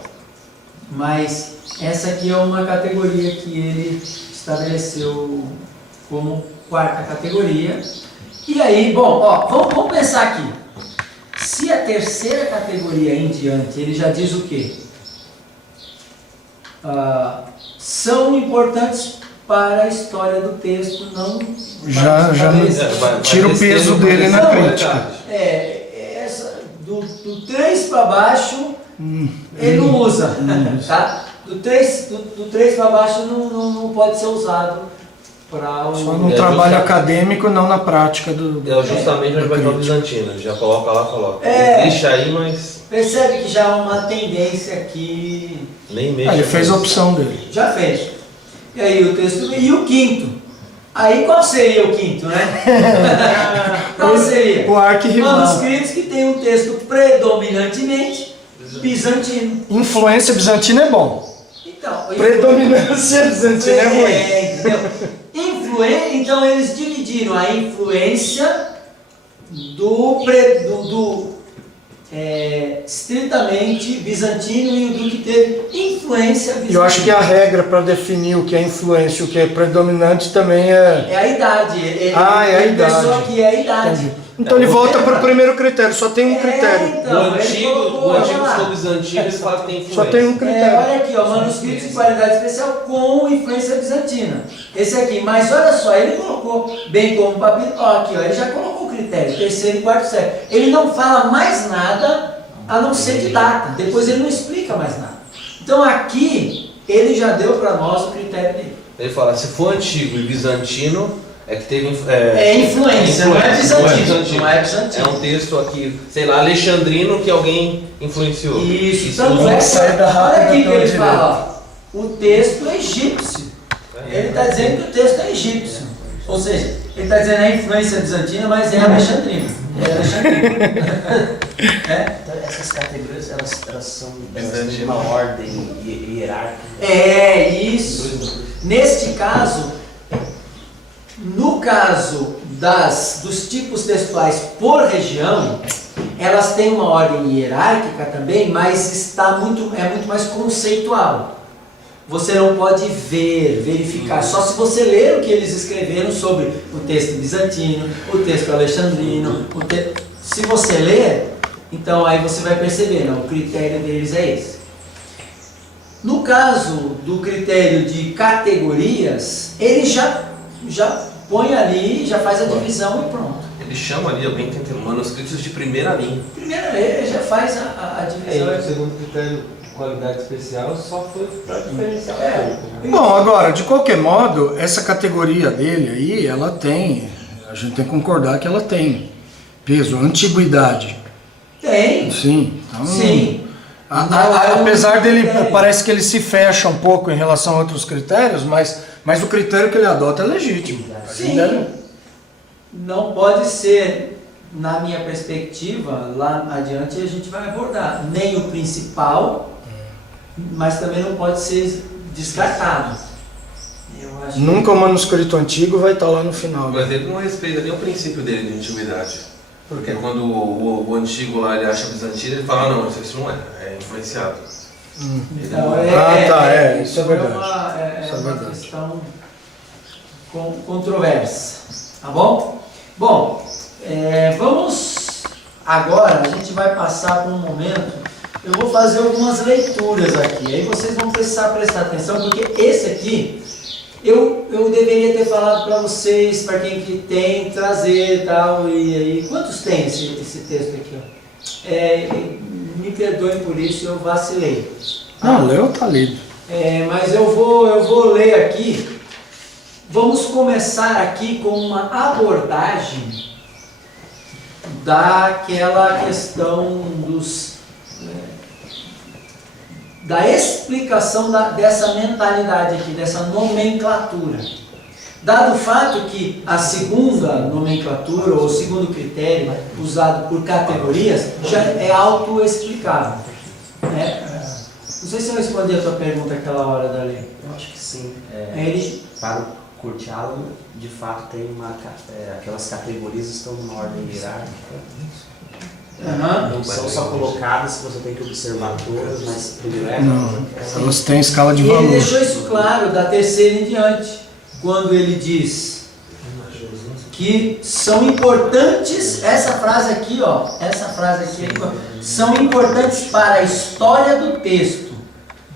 Mas essa aqui é uma categoria que ele estabeleceu como quarta categoria. E aí, bom, vamos pensar aqui. Se a terceira categoria em diante, ele já diz o quê? São importantes para a história do texto, não... Já tira o peso dele na crítica. Do 3 para baixo, ele não usa. Tá? Do 3 para baixo não pode ser usado para o... Só no trabalho acadêmico, não na prática do... Justamente onde vai estar o bizantino, ele já coloca lá, coloca. Deixa aí, mas... Percebe que já há uma tendência aqui... Nem mesmo. Ele fez a opção dele. Já fez. E aí o texto... E o quinto? Aí qual seria o quinto, né? Qual seria? O arquirrival. Manuscritos que tem um texto predominantemente bizantino. Influência bizantina é bom. Então, Predominância bizantina é ruim. Entendeu? Então eles dividiram a influência do estritamente bizantino e o do que teve influência bizantina. Eu acho que a regra para definir o que é influência e o que é predominante também é... É a idade. É a ele idade. pensou que é a idade. Entendi. Então ele volta para o primeiro critério, só tem um critério. Então, o antigo sul bizantino, eles falam que tem influência. Só tem um critério. olha aqui, ó, manuscritos de qualidade especial com influência bizantina. Esse aqui, mas olha só, ele colocou, bem como papiro, ó, aqui, ó, ele já colocou o critério, terceiro e quarto século. Ele não fala mais nada a não ser de data, depois ele não explica mais nada. Então aqui, ele já deu para nós o critério dele. Ele fala, se for antigo e bizantino, é que teve... influência, não é bizantino. Não é É bizantino. um texto aqui, sei lá, alexandrino que alguém influenciou. Isso, Tanto tanto é que, sai da rápida olha aqui que pela ele direita. fala, ó, o texto é egípcio. Ele está dizendo que o texto é egípcio. Ou seja, ele está dizendo a influência bizantina, mas é alexandrino. É alexandrino. Então, essas categorias, elas têm uma ordem hierárquica. É isso. Neste caso, no caso dos tipos textuais por região, elas têm uma ordem hierárquica também, mas é muito mais conceitual. Você não pode verificar, só se você ler o que eles escreveram sobre o texto bizantino, o texto alexandrino. Se você ler, então aí você vai perceber, não, o critério deles é esse. No caso do critério de categorias, ele já põe ali, já faz a divisão e pronto. Ele chama ali, alguém que tem manuscritos de primeira linha. Primeiro ele já faz a divisão. O segundo critério, qualidade especial, só foi para diferenciar um pouco. Né? Bom, agora, de qualquer modo, essa categoria dele aí, ela tem, a gente tem que concordar que ela tem peso, antiguidade. Tem. Sim. Então, Sim. Apesar dele, critério. parece que ele se fecha um pouco em relação a outros critérios, mas o critério que ele adota é legítimo. Sim. Não pode ser, na minha perspectiva, lá adiante a gente vai abordar, nem o principal, mas também não pode ser descartado. Eu acho Nunca o manuscrito antigo vai estar lá no final. Mas ele não respeita nem o princípio dele de antiguidade. Porque quando o antigo lá ele acha bizantino, ele fala, não, isso não é influenciado. Então, isso é verdade. É uma questão controversa, tá bom? Bom, vamos agora, a gente vai passar por um momento, eu vou fazer algumas leituras aqui, aí vocês vão precisar prestar atenção, porque esse aqui, eu deveria ter falado para vocês, para quem que tem, trazer e tal, e aí, quantos tem esse texto aqui? Ó? Me perdoem por isso, eu vacilei. Não, leu, tá lido. Mas eu vou ler aqui. Vamos começar aqui com uma abordagem daquela questão da explicação dessa mentalidade aqui, dessa nomenclatura. Dado o fato que a segunda nomenclatura, ou o segundo critério usado por categorias, já é autoexplicável. Não sei se eu respondi a tua pergunta aquela hora, Dali. Eu acho que sim. Para o Curtialo, de fato, tem aquelas categorias estão numa ordem hierárquica. Não são só colocadas que você tem que observar todas, mas primeiro Não, elas têm escala de E valor. ele deixou isso claro da terceira em diante, quando ele diz que são importantes, essa frase aqui, ó, são importantes para a história do texto,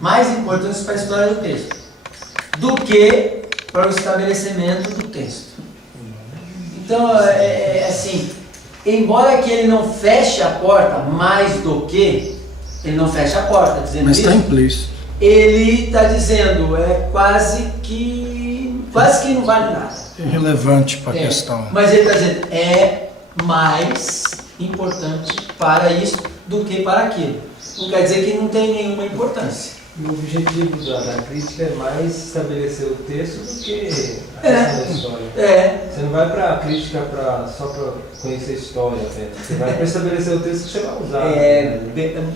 mais importantes para a história do texto, do que para o estabelecimento do texto. Então, assim, embora que ele não feche a porta mais do que, ele não fecha a porta, dizendo Mas isso, está implícito. ele está dizendo, quase que não vale nada. Irrelevante para a questão. Mas ele está dizendo, é mais importante para isso do que para aquilo. Não quer dizer que não tem nenhuma importância. o objetivo da crítica é mais estabelecer o texto do que a questão da história. Você não vai para a crítica só para conhecer a história, você vai para estabelecer o texto que você vai usar.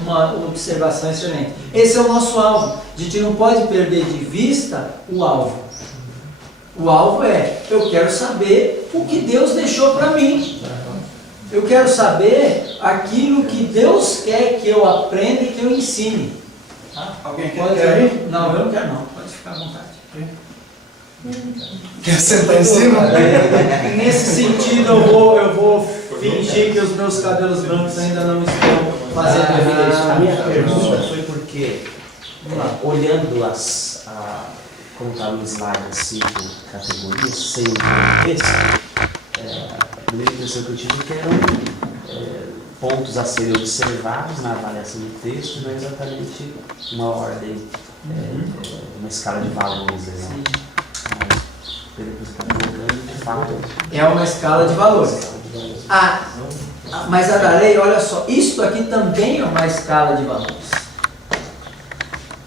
Uma observação excelente. Esse é o nosso alvo. A gente não pode perder de vista o alvo. O alvo é, eu quero saber o que Deus deixou para mim. Eu quero saber aquilo que Deus quer que eu aprenda e que eu ensine. Tá? Alguém Pode quer ir? Não, eu não quero não. Pode ficar à vontade. Quer sentar em cima? Nesse sentido, eu vou fingir que os meus cabelos brancos ainda não estão fazendo evidência. A minha pergunta foi porque, olhando como está no slide, as 5 categorias, sem o texto, a primeira impressão que eu tive que eram pontos a serem observados na avaliação do texto, não é exatamente uma ordem, uma escala de valores. Né? Pelo que você está colocando, de fato. É uma escala de valores. Mas a da lei, olha só, isto aqui também é uma escala de valores.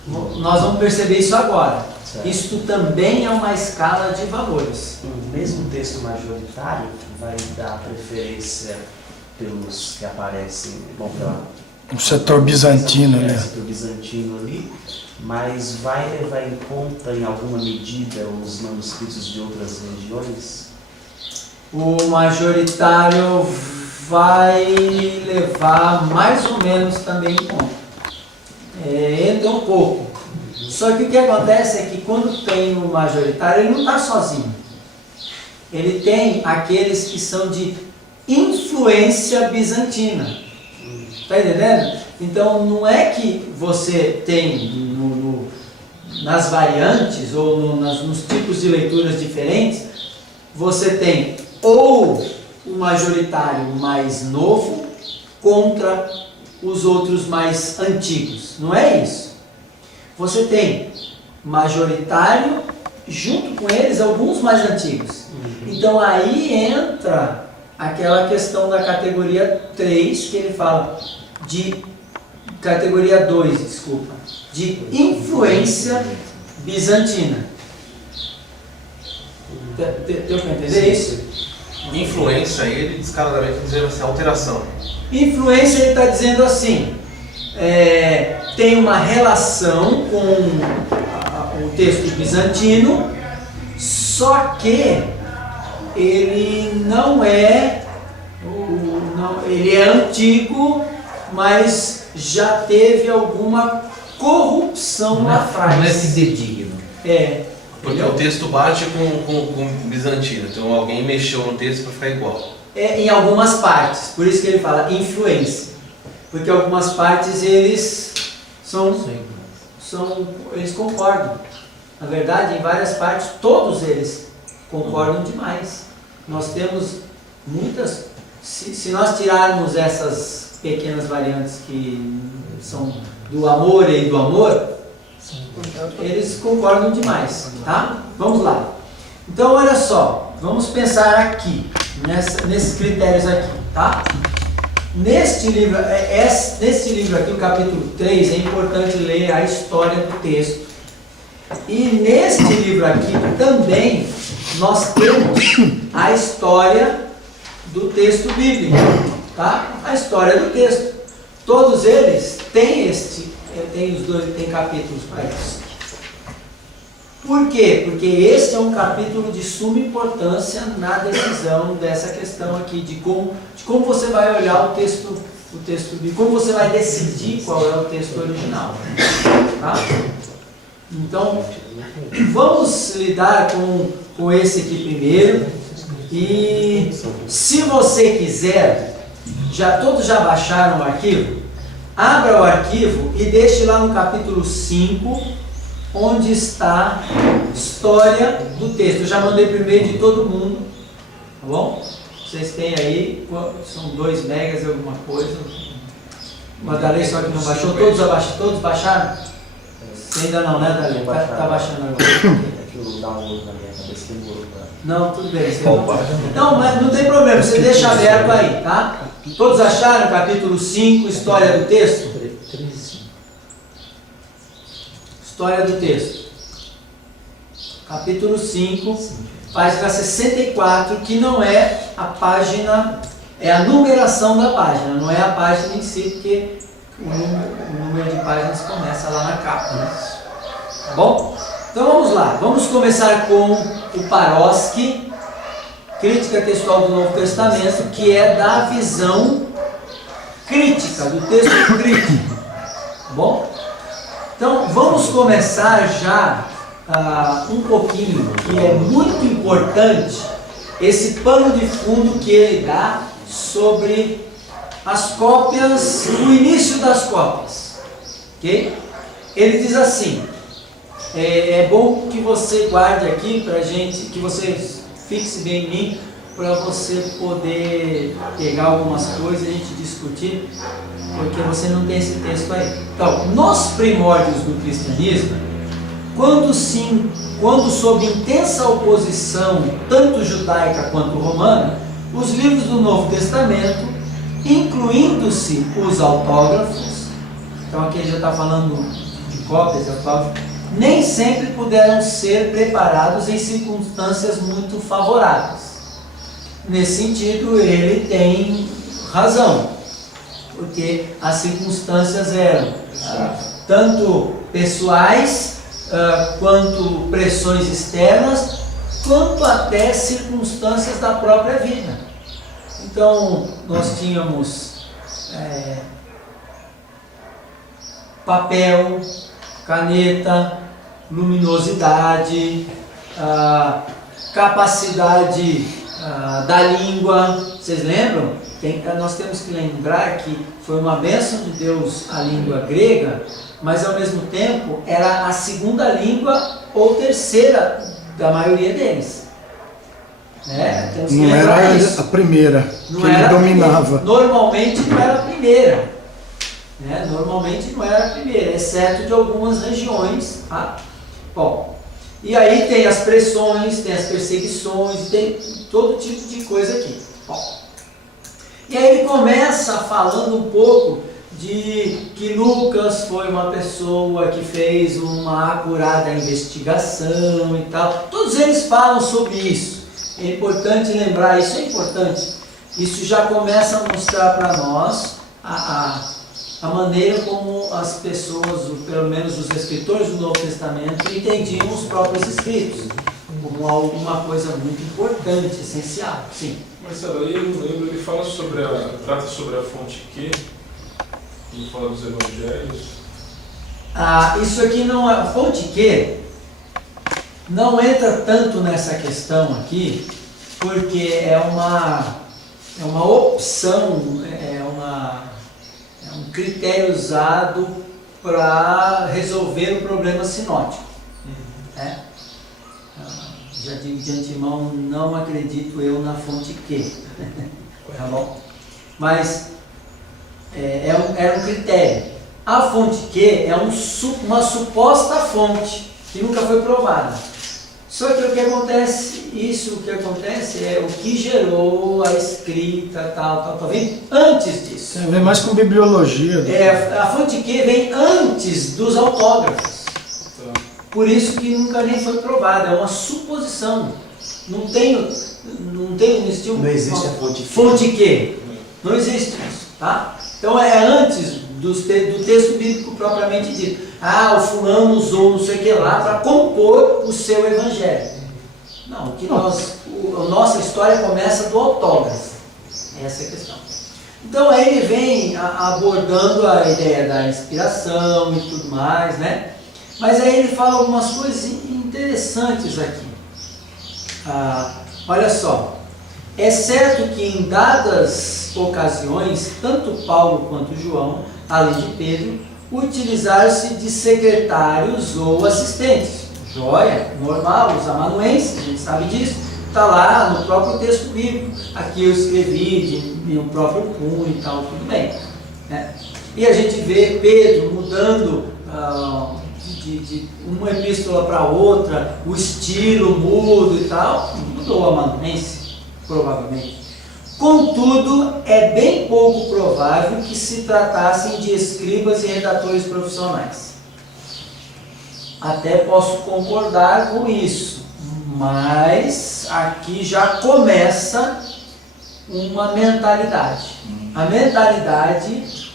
Nós vamos perceber isso agora. Certo. Isto também é uma escala de valores. O mesmo texto majoritário vai dar preferência pelos que aparecem, O setor bizantino, né? O setor bizantino ali, mas vai levar em conta em alguma medida os manuscritos de outras regiões? O majoritário vai levar mais ou menos também em conta. Entra um pouco. Só que o que acontece é que quando tem o majoritário, ele não está sozinho. Ele tem aqueles que são de influência bizantina. Está entendendo? Então não é que você tem nas variantes ou nos tipos de leituras diferentes, você tem ou o majoritário mais novo contra os outros mais antigos. Não é isso. Você tem majoritário, junto com eles, alguns mais antigos. Então aí entra aquela questão da categoria 3, que ele fala de categoria 2, desculpa, de influência bizantina. Deu para entender isso? Influência, ele descaradamente está dizendo assim, alteração. Influência, ele está dizendo assim, tem uma relação com o texto bizantino, só que ele não é, ele é antigo, mas já teve alguma corrupção lá atrás. Não é fidedigno. Porque o texto bate com o bizantino, então alguém mexeu no texto para ficar igual. Em algumas partes, por isso que ele fala influência, porque algumas partes eles eles concordam. Na verdade, em várias partes, todos eles concordam demais. Nós temos muitas, se nós tirarmos essas pequenas variantes que são do amor e do amor, eles concordam demais, tá? Vamos lá. Então, olha só, vamos pensar aqui, nesses critérios aqui, tá? Neste livro aqui, o capítulo 3, é importante ler a história do texto. E neste livro aqui também nós temos a história do texto bíblico, tá? A história do texto. Todos eles têm tem capítulos para isso. Por quê? Porque este é um capítulo de suma importância na decisão dessa questão aqui, de como você vai olhar o texto bíblico, como você vai decidir qual é o texto original. Tá? Então, vamos lidar com esse aqui primeiro. E se você quiser, todos já baixaram o arquivo? Abra o arquivo e deixe lá no capítulo 5, onde está a história do texto. Eu já mandei por e-mail de todo mundo, tá bom? Vocês têm aí, são 2 megas e alguma coisa. Mandarei só que não baixou. Todos baixaram? Você ainda não, né, Dalê? Tá baixando agora. É que o download na minha cabeça demorou para... Não, tudo bem. Não, mas não tem problema, você deixa aberto aí, tá? Todos acharam capítulo 5, história do texto? História do texto. Capítulo 5, página 64, que não é a página, é a numeração da página, não é a página em si, porque o número de páginas começa lá na capa, né? Tá bom? Então vamos lá, vamos começar com o Paroski, Crítica Textual do Novo Testamento, que é da visão crítica, do texto crítico. Tá bom? Então vamos começar já um pouquinho, que é muito importante, esse pano de fundo que ele dá sobre as cópias, o início das cópias. Ok? Ele diz assim, é bom que você guarde aqui pra gente, que você fixe bem em mim, para você poder pegar algumas coisas e a gente discutir, porque você não tem esse texto aí. Então, nos primórdios do cristianismo, quando sob intensa oposição, tanto judaica quanto romana, os livros do Novo Testamento, incluindo-se os autógrafos, então aqui ele já está falando de cópias de autógrafos, nem sempre puderam ser preparados em circunstâncias muito favoráveis. Nesse sentido, ele tem razão, porque as circunstâncias eram tanto pessoais, quanto pressões externas, quanto até circunstâncias da própria vida. Então, nós tínhamos papel, caneta, luminosidade, capacidade da língua. Vocês lembram? Nós temos que lembrar que foi uma bênção de Deus a língua grega, mas ao mesmo tempo era a segunda língua ou terceira da maioria deles. Temos que Não lembrar era isso. a primeira Não que ele era a dominava. primeira. Normalmente não era a primeira. Normalmente não era a primeira, exceto de algumas regiões. Tá? Bom, e aí tem as pressões, tem as perseguições, tem todo tipo de coisa aqui. Bom, e aí ele começa falando um pouco de que Lucas foi uma pessoa que fez uma acurada investigação e tal. Todos eles falam sobre isso. É importante lembrar, isso é importante. Isso já começa a mostrar para nós a maneira como as pessoas, ou pelo menos os escritores do Novo Testamento, entendiam os próprios escritos como alguma coisa muito importante, essencial. Sim. Marcelo, aí no livro ele fala trata sobre a fonte Q, ele fala dos evangelhos. Isso aqui não é, a fonte Q não entra tanto nessa questão aqui, porque é uma opção, é um critério usado para resolver o problema sinótico. Já digo de antemão, não acredito eu na fonte Q. Tá bom? Mas é um critério. A fonte Q é uma suposta fonte que nunca foi provada. Só que o que acontece é o que gerou a escrita, tal, vem antes disso. Vem mais com bibliologia. A fonte Q vem antes dos autógrafos. Por isso que nunca nem foi provada, é uma suposição. Não existiu. Não existe a fonte Q. Não existe isso, tá? Então é antes do texto bíblico propriamente dito. O fulano usou não sei o que lá para compor o seu evangelho. Não, a nossa história começa do autógrafo. Essa é a questão. Então aí ele vem abordando a ideia da inspiração e tudo mais, né? Mas aí ele fala algumas coisas interessantes aqui. Olha só, é certo que em dadas ocasiões, tanto Paulo quanto João, além de Pedro, utilizaram-se de secretários ou assistentes. Joia, normal, os amanuenses, a gente sabe disso, está lá no próprio texto bíblico. Aqui eu escrevi de meu próprio punho e tal, tudo bem. Né? E a gente vê Pedro mudando de uma epístola para outra, o estilo mudo e tal, mudou o amanuense, provavelmente. Contudo, é bem pouco provável que se tratassem de escribas e redatores profissionais. até posso concordar com isso, mas aqui já começa uma mentalidade. A mentalidade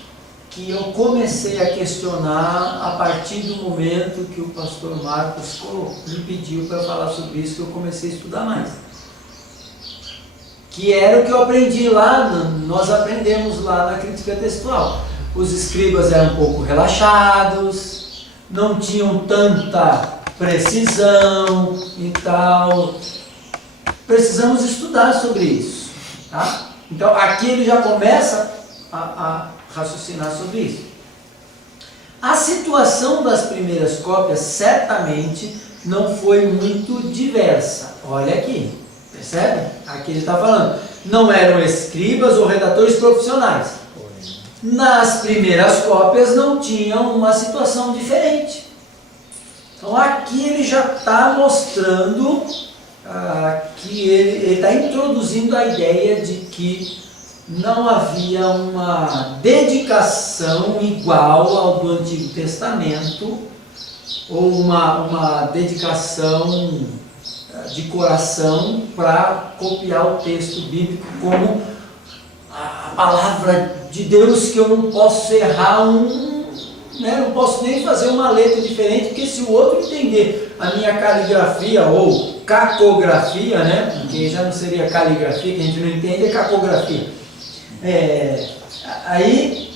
que eu comecei a questionar a partir do momento que o pastor Marcos me pediu para falar sobre isso, que eu comecei a estudar mais. Que era o que eu aprendi lá, nós aprendemos lá na crítica textual. Os escribas eram um pouco relaxados, não tinham tanta precisão e tal. Precisamos estudar sobre isso, tá? Então aqui ele já começa a raciocinar sobre isso. A situação das primeiras cópias certamente não foi muito diversa. Olha aqui, percebe? Aqui ele está falando, não eram escribas ou redatores profissionais. Nas primeiras cópias não tinham uma situação diferente. Então aqui ele já está mostrando que ele está introduzindo a ideia de que não havia uma dedicação igual ao do Antigo Testamento, ou uma dedicação de coração para copiar o texto bíblico como a palavra de Deus, que eu não posso errar não posso nem fazer uma letra diferente, porque se o outro entender a minha caligrafia ou cacografia, né, porque já não seria caligrafia, que a gente não entende, é cacografia. Aí,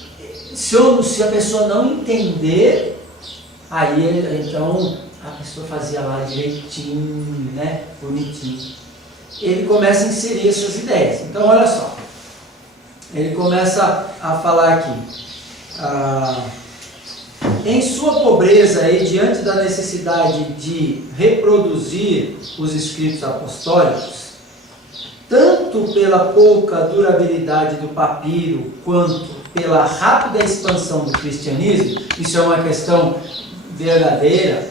se a pessoa não entender, aí então a pessoa fazia lá direitinho, né, bonitinho. Ele começa a inserir essas ideias. Então, olha só, ele começa a falar aqui. Em sua pobreza e diante da necessidade de reproduzir os escritos apostólicos, tanto pela pouca durabilidade do papiro, quanto pela rápida expansão do cristianismo, isso é uma questão verdadeira,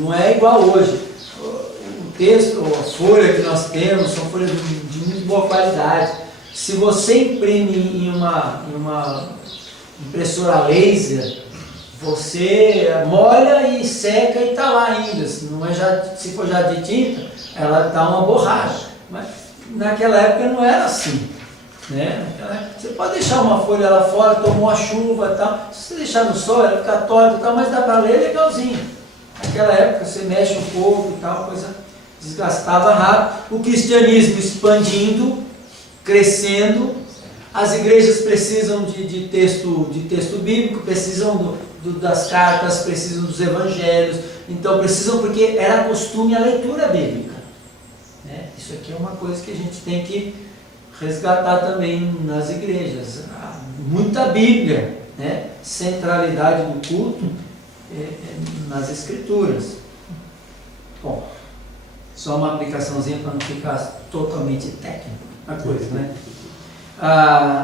não é igual hoje. O texto, a folha que nós temos, são folhas de muito boa qualidade. Se você imprime em uma impressora laser, você molha e seca e está lá ainda. Se for já de tinta, ela dá uma borracha. Mas naquela época não era assim, né? Você pode deixar uma folha lá fora, tomou a chuva e tal. Se você deixar no sol, ela fica torta e tal, mas dá para ler legalzinho. Naquela época você mexe um pouco e tal, a coisa desgastava rápido. O cristianismo expandindo, crescendo. As igrejas precisam de texto bíblico, precisam das cartas, precisam dos evangelhos. Então precisam, porque era costume a leitura bíblica. Isso aqui é uma coisa que a gente tem que resgatar também nas igrejas. Muita Bíblia, né? Centralidade do culto nas escrituras. Bom, só uma aplicaçãozinha para não ficar totalmente técnico a coisa, né?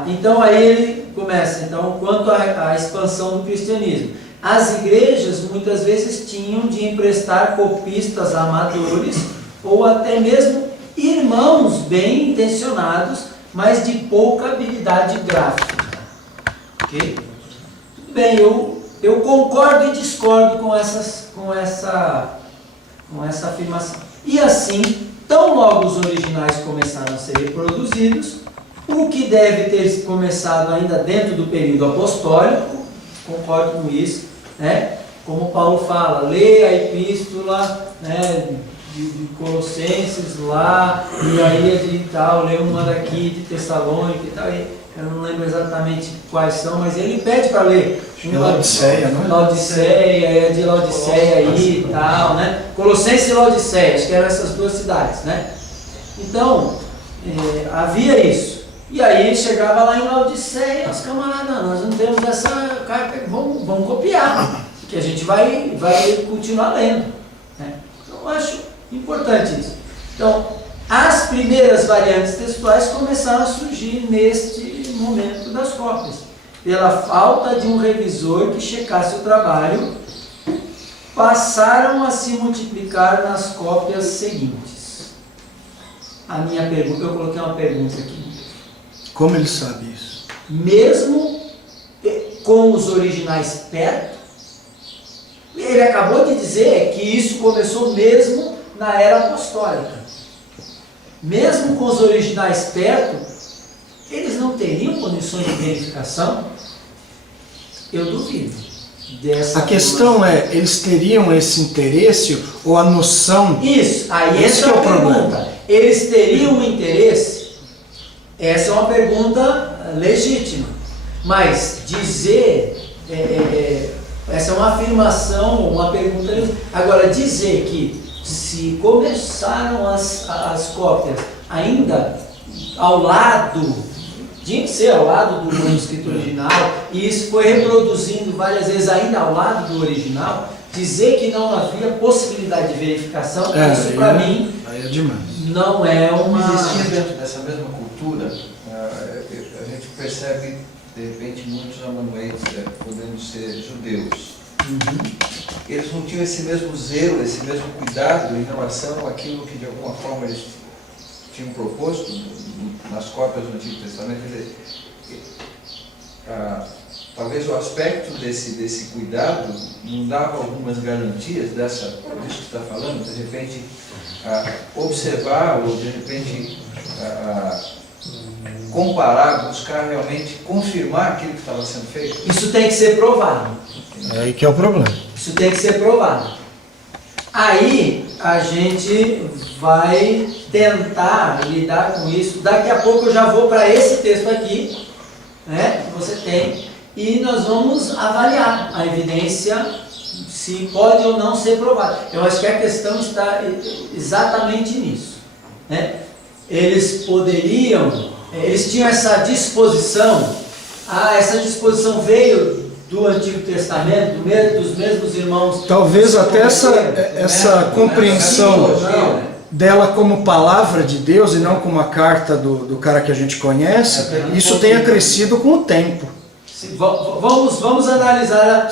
Então aí ele começa, quanto à expansão do cristianismo. As igrejas muitas vezes tinham de emprestar copistas amadores ou até mesmo irmãos bem intencionados, mas de pouca habilidade gráfica. Ok? Tudo bem, eu concordo e discordo com essa afirmação. E assim, tão logo os originais começaram a ser reproduzidos, o que deve ter começado ainda dentro do período apostólico, concordo com isso, né? Como Paulo fala, lê a epístola, né, de Colossenses lá, e aí de tal, lê uma daqui de Tessalônica e tal, eu não lembro exatamente quais são, mas ele pede para ler. Laodiceia, não é? Laodiceia, de Laodiceia aí e tal, né? Colossenses e Laodiceia, acho que eram essas duas cidades, né? Então, havia isso. E aí chegava lá em Laodiceia, os camaradas, nós não temos essa carta, vamos copiar, que a gente vai continuar lendo, né? Então eu acho importante isso. Então, as primeiras variantes textuais começaram a surgir neste momento das cópias, pela falta de um revisor que checasse o trabalho, passaram a se multiplicar nas cópias seguintes. A minha pergunta, eu coloquei uma pergunta aqui. Como ele sabe isso? Mesmo com os originais perto, ele acabou de dizer é que isso começou mesmo na era apostólica. Mesmo com os originais perto, eles não teriam condições de verificação? Eu duvido. A questão é, eles teriam esse interesse ou a noção? Isso, aí Esse entra que é a o problema. pergunta. Eles teriam um interesse? Essa é uma pergunta legítima. Mas dizer, essa é uma afirmação, uma pergunta legítima. Agora, dizer que se começaram as cópias ainda ao lado, tinha que ser ao lado do manuscrito original, e isso foi reproduzindo várias vezes ainda ao lado do original, dizer que não havia possibilidade de verificação, isso para mim Aí é demais. não é uma... Existia dentro dessa mesma cultura, a gente percebe, de repente, muitos amanuenses podendo ser judeus. Eles não tinham esse mesmo zelo, esse mesmo cuidado em relação àquilo que de alguma forma eles tinham proposto nas cópias do Antigo Testamento. Quer dizer, talvez o aspecto desse cuidado não dava algumas garantias disso que está falando, de repente observar ou de repente comparar, buscar realmente confirmar aquilo que estava sendo feito. Isso tem que ser provado. É aí que é o problema. Isso tem que ser provado. Aí a gente vai tentar lidar com isso. Daqui a pouco eu já vou para esse texto aqui, né, que você tem, e nós vamos avaliar a evidência, se pode ou não ser provado. Eu acho que a questão está exatamente nisso, né? Eles tinham essa disposição, essa disposição veio do Antigo Testamento, dos mesmos irmãos. Talvez até essa compreensão dela como palavra de Deus e não como a carta do cara que a gente conhece, isso tenha crescido com o tempo. Vamos analisar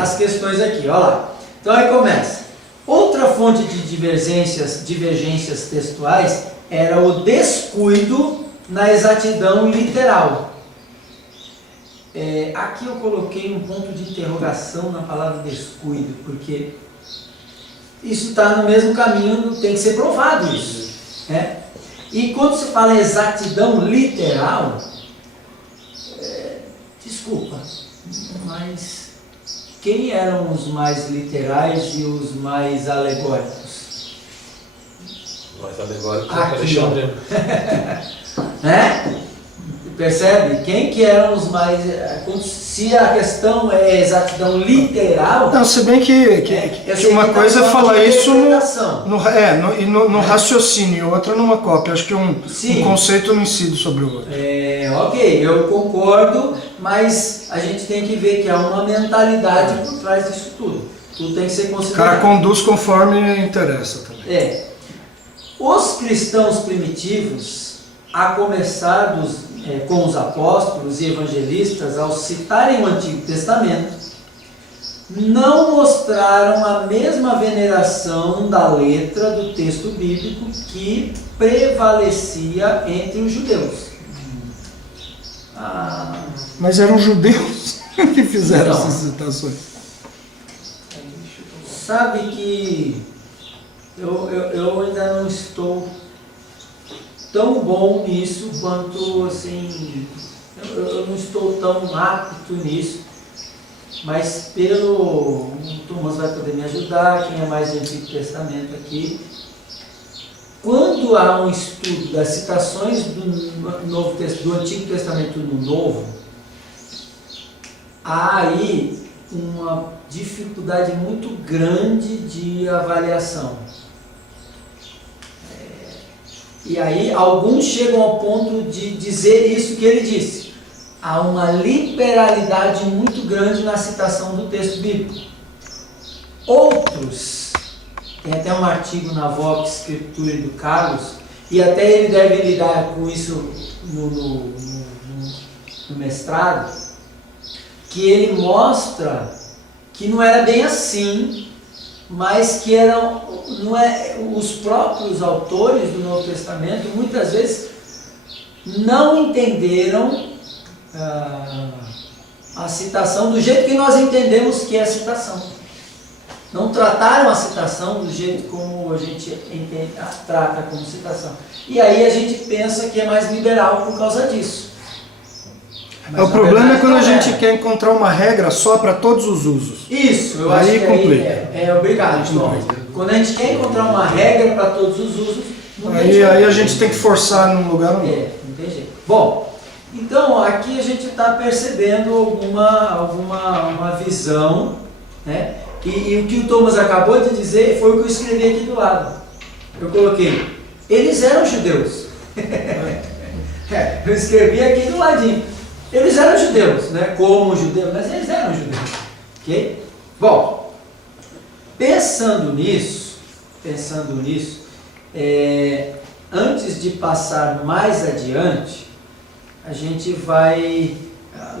as questões aqui, olha lá. Então aí começa. Outra fonte de divergências textuais era o descuido na exatidão literal. Aqui eu coloquei um ponto de interrogação na palavra descuido, porque isso está no mesmo caminho, tem que ser provado isso, né? E quando se fala exatidão literal, desculpa, mas quem eram os mais literais e os mais alegóricos? Mais alegórico é Aqui, Alexandre. Né? Percebe? Quem que eram os mais... Se a questão é exatidão literal... Não, se bem que uma coisa é falar isso no raciocínio e outra numa cópia. Acho que um conceito não incide sobre o outro. Ok, eu concordo, mas a gente tem que ver que há uma mentalidade por trás disso tudo. Tudo tem que ser considerado. O cara conduz conforme interessa também. Os cristãos primitivos, a começar com os apóstolos e evangelistas, ao citarem o Antigo Testamento, não mostraram a mesma veneração da letra do texto bíblico que prevalecia entre os judeus. Mas eram judeus que fizeram essas citações. Sabe que eu ainda não estou tão bom nisso quanto, assim, eu não estou tão apto nisso, mas o Thomas vai poder me ajudar, quem é mais do Antigo Testamento aqui. Quando há um estudo das citações do Antigo Testamento no Novo, há aí uma dificuldade muito grande de avaliação. E aí alguns chegam ao ponto de dizer isso que ele disse. Há uma liberalidade muito grande na citação do texto bíblico. Outros, tem até um artigo na Vox Scripturae do Carlos, e até ele deve lidar com isso no mestrado, que ele mostra que não era bem assim, mas que os próprios autores do Novo Testamento muitas vezes não entenderam a citação do jeito que nós entendemos que é a citação. não trataram a citação do jeito como a gente entende, trata como citação. E aí a gente pensa que é mais liberal por causa disso. Mas, O problema verdade, é quando a não gente quer encontrar uma regra só para todos os usos. Isso, eu Aí acho que complica. obrigado, Tom. Quando a gente quer encontrar uma regra para todos os usos, não tem Aí jeito. a gente tem que forçar num lugar ou no outro. Não tem jeito. Bom, então aqui a gente está percebendo uma visão, né? E o que o Thomas acabou de dizer foi o que eu escrevi aqui do lado. Eu coloquei, eles eram judeus. Eu escrevi aqui do ladinho. Eles eram judeus, né? Como judeus, mas eles eram judeus. Ok? Bom, pensando nisso, antes de passar mais adiante, a gente vai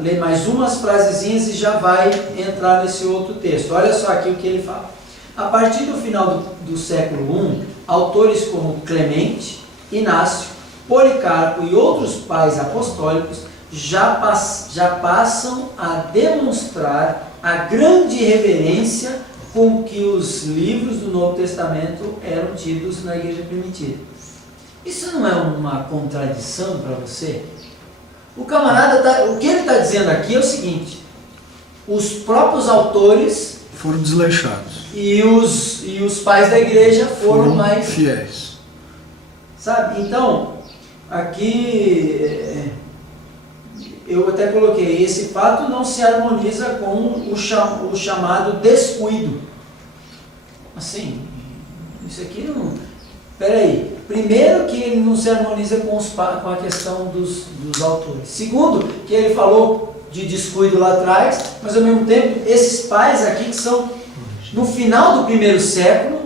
ler mais umas frasezinhas e já vai entrar nesse outro texto. Olha só aqui o que ele fala. A partir do final do século I, autores como Clemente, Inácio, Policarpo e outros pais apostólicos já passam a demonstrar a grande reverência com que os livros do Novo Testamento eram tidos na igreja primitiva. Isso não é uma contradição para você? O camarada, o que ele está dizendo aqui é o seguinte: os próprios autores Foram desleixados. e os pais da igreja foram mais fiéis. Sabe? Então, aqui eu até coloquei, esse fato não se harmoniza com o chamado descuido. Assim, isso aqui não... Peraí, primeiro que ele não se harmoniza com a questão dos autores. Segundo, que ele falou de descuido lá atrás, mas ao mesmo tempo, esses pais aqui que são, no final do primeiro século,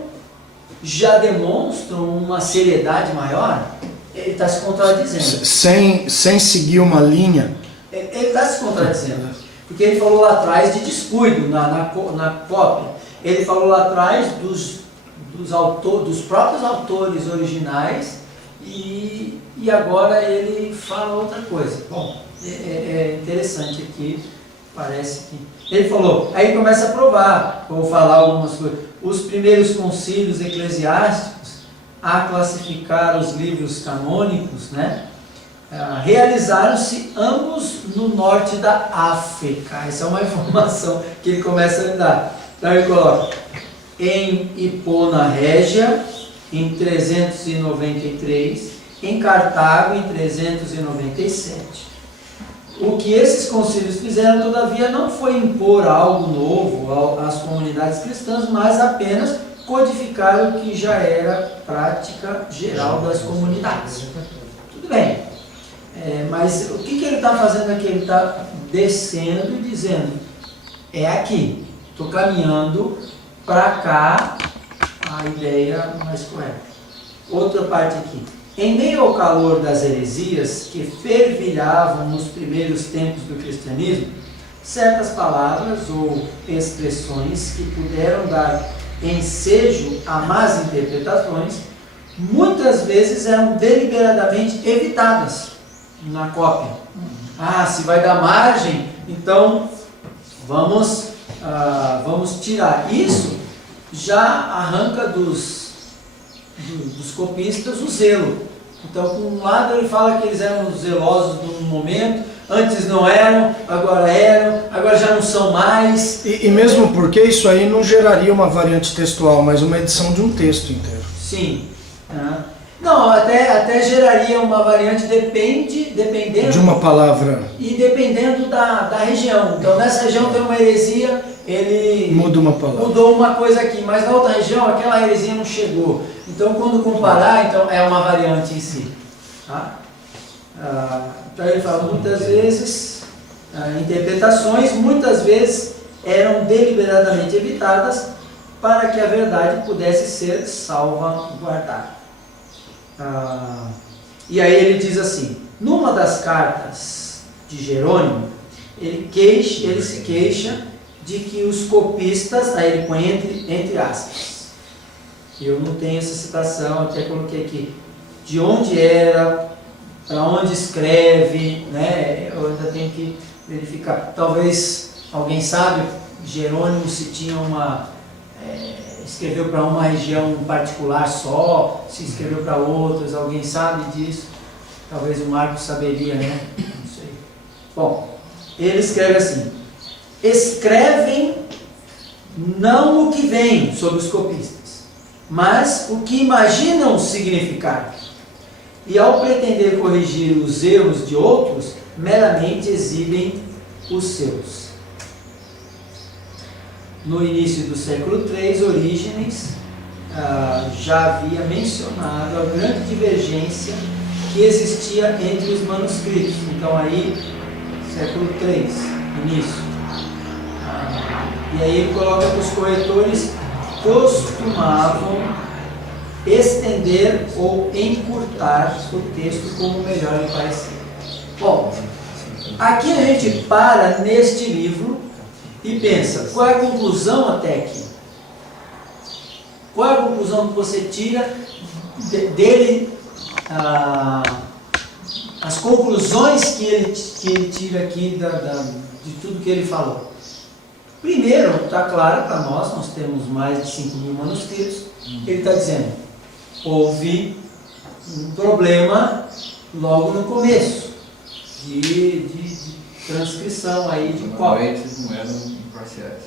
já demonstram uma seriedade maior. Ele está se contradizendo. Sem seguir uma linha. Ele está se contradizendo. Porque ele falou lá atrás de descuido na cópia. Ele falou lá atrás dos próprios autores originais e agora ele fala outra coisa. Bom, é interessante aqui, parece que... Ele falou, aí começa a provar, vou falar algumas coisas. Os primeiros concílios eclesiásticos a classificar os livros canônicos, né? Realizaram-se ambos no norte da África. Essa é uma informação que ele começa a dar. Então ele coloca em Hipona Régia, em 393, em Cartago, em 397. O que esses concílios fizeram, todavia, não foi impor algo novo às comunidades cristãs, mas apenas codificar o que já era prática geral das comunidades. Tudo bem. Mas o que ele está fazendo aqui? Ele está descendo e dizendo, é aqui, estou caminhando para cá, a ideia mais correta. Outra parte aqui. Em meio ao calor das heresias que fervilhavam nos primeiros tempos do cristianismo, certas palavras ou expressões que puderam dar ensejo a más interpretações, muitas vezes eram deliberadamente evitadas na cópia. Se vai dar margem, então vamos tirar. Isso já arranca dos copistas o zelo. Então, por um lado ele fala que eles eram zelosos num momento, antes não eram, agora já não são mais. E mesmo porque isso aí não geraria uma variante textual, mas uma edição de um texto inteiro. Sim. Não, até geraria uma variante, dependendo... De uma palavra. E dependendo da região. Então, nessa região tem uma heresia, ele... Muda uma palavra. Mudou uma coisa aqui, mas na outra região aquela heresia não chegou. Então, quando comparar, então, é uma variante em si. Tá? Então, ele fala, muitas vezes, interpretações, muitas vezes eram deliberadamente evitadas para que a verdade pudesse ser salvaguardada. E aí ele diz assim, numa das cartas de Jerônimo, ele se queixa de que os copistas, aí ele põe entre aspas, eu não tenho essa citação, até coloquei aqui, de onde era, para onde escreve, né? Eu ainda tenho que verificar, talvez alguém sabe, Jerônimo se tinha escreveu para uma região particular só, se escreveu para outras, alguém sabe disso? Talvez o Marcos saberia, né? Não sei. Bom, ele escreve assim: escrevem não o que vem sobre os copistas, mas o que imaginam significar. E ao pretender corrigir os erros de outros, meramente exibem os seus. No início do século III, Orígenes já havia mencionado a grande divergência que existia entre os manuscritos. Então aí, século III, início. E aí ele coloca que os corretores costumavam estender ou encurtar o texto como melhor lhe parecia. Bom, aqui a gente para neste livro e pensa, qual é a conclusão até aqui? Qual é a conclusão que você tira dele, as conclusões que ele tira aqui de tudo que ele falou? Primeiro, está claro para nós temos mais de 5.000 manuscritos, ele está dizendo, houve um problema logo no começo, de transcrição aí, de cópia. Não eram imparciais,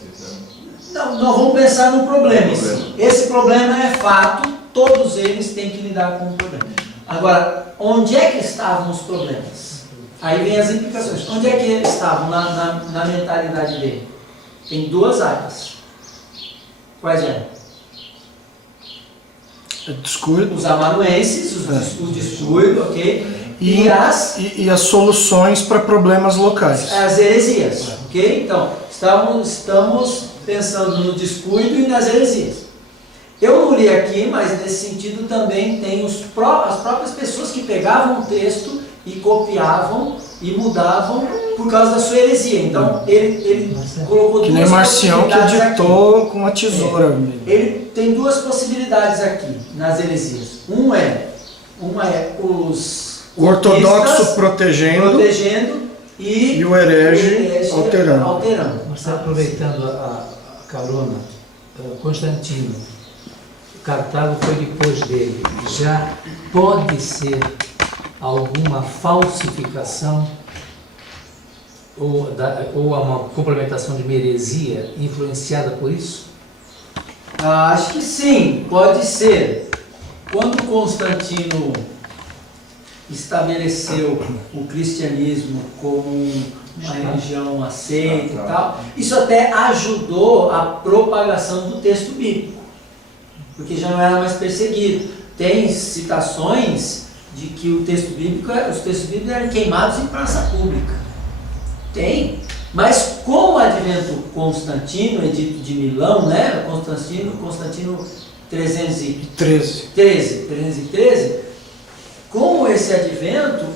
Não, nós vamos pensar no problema. Esse problema é fato, todos eles têm que lidar com o problema. Agora, onde é que estavam os problemas? Aí vem as implicações. Onde é que eles estavam na mentalidade dele? Tem duas áreas. Quais eram? Descuido. Os amanuenses, o descuido, ok? E as soluções para problemas locais. As heresias, ok? Então, estamos pensando no descuido e nas heresias. Eu não li aqui, mas nesse sentido também tem as próprias pessoas que pegavam o texto e copiavam e mudavam por causa da sua heresia. Então, ele colocou duas possibilidades. Que nem Marcião que editou aqui. Com a tesoura. Ele tem duas possibilidades aqui nas heresias. Uma é os o ortodoxo protegendo e o herege alterando. Mas aproveitando a carona, Constantino, Cartago foi depois dele. Já pode ser alguma falsificação ou uma complementação de uma heresia influenciada por isso? Acho que sim, pode ser. Quando Constantino estabeleceu o cristianismo como uma religião aceita e tal, isso até ajudou a propagação do texto bíblico, porque já não era mais perseguido. Tem citações de que os textos bíblicos eram queimados em praça pública. Tem. Mas com o advento Constantino, edito de Milão, né? Constantino 313, com esse advento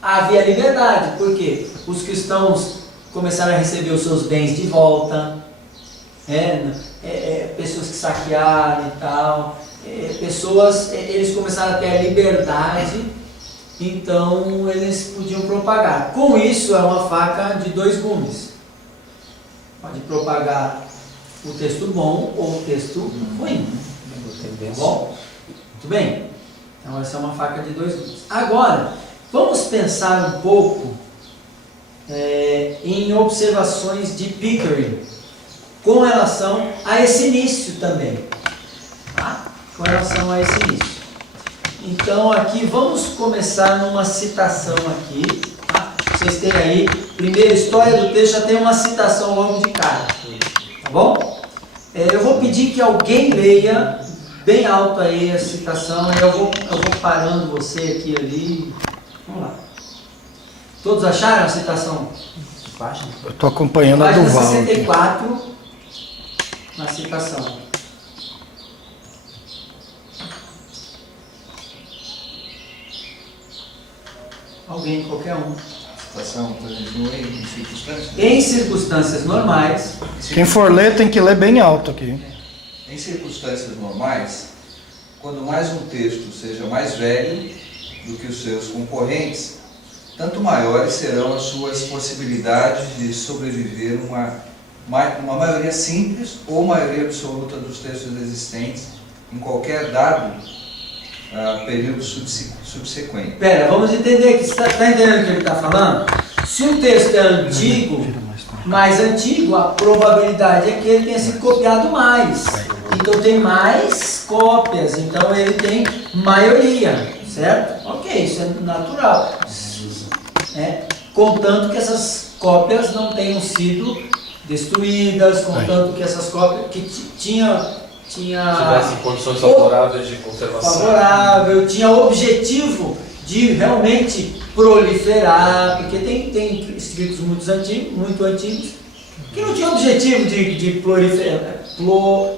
havia liberdade, porque os cristãos começaram a receber os seus bens de volta, pessoas que saquearam e tal, eles começaram a ter a liberdade, então eles podiam propagar. Com isso é uma faca de dois gumes, pode propagar o texto bom ou o texto ruim. Tá bom? Muito bem. Então essa é uma faca de dois gumes. Agora, vamos pensar um pouco em observações de Pickering com relação a esse início também. Tá? Com relação a esse início. Então aqui vamos começar numa citação aqui. Tá? Vocês têm aí, primeira história do texto, já tem uma citação logo de cara. Tá bom? Eu vou pedir que alguém leia bem alto aí a citação, eu vou parando você aqui ali. Vamos lá. Todos acharam a citação? Eu estou acompanhando a Página Duval. 64, na citação. Alguém, qualquer um. Citação continua em circunstâncias? Em circunstâncias normais. Quem for ler tem que ler bem alto aqui. Em circunstâncias normais, quando mais um texto seja mais velho do que os seus concorrentes, tanto maiores serão as suas possibilidades de sobreviver uma maioria simples ou maioria absoluta dos textos existentes em qualquer dado período subsequente. Pera, vamos entender aqui. Você está entendendo o que ele está falando? Se o texto é antigo, mais antigo, a probabilidade é que ele tenha sido copiado mais. Então tem mais cópias, então ele tem maioria, certo? Ok, isso é natural. Contanto que essas cópias não tenham sido destruídas, contanto que essas cópias que tinha tivesse condições favoráveis de conservação. Tinha objetivo de realmente proliferar, porque tem escritos muito antigos que não tinham objetivo de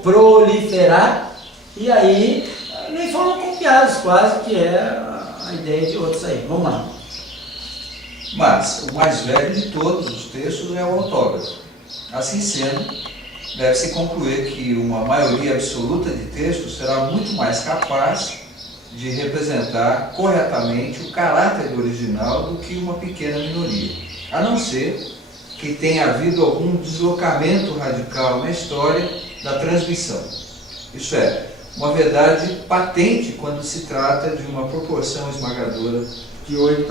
proliferar, e aí nem foram copiados quase, que é a ideia de outros aí. Vamos lá. Mas o mais velho de todos os textos é o autógrafo. Assim sendo, deve-se concluir que uma maioria absoluta de textos será muito mais capaz de representar corretamente o caráter do original do que uma pequena minoria, a não ser que tenha havido algum deslocamento radical na história da transmissão. Isso é, uma verdade patente quando se trata de uma proporção esmagadora De 8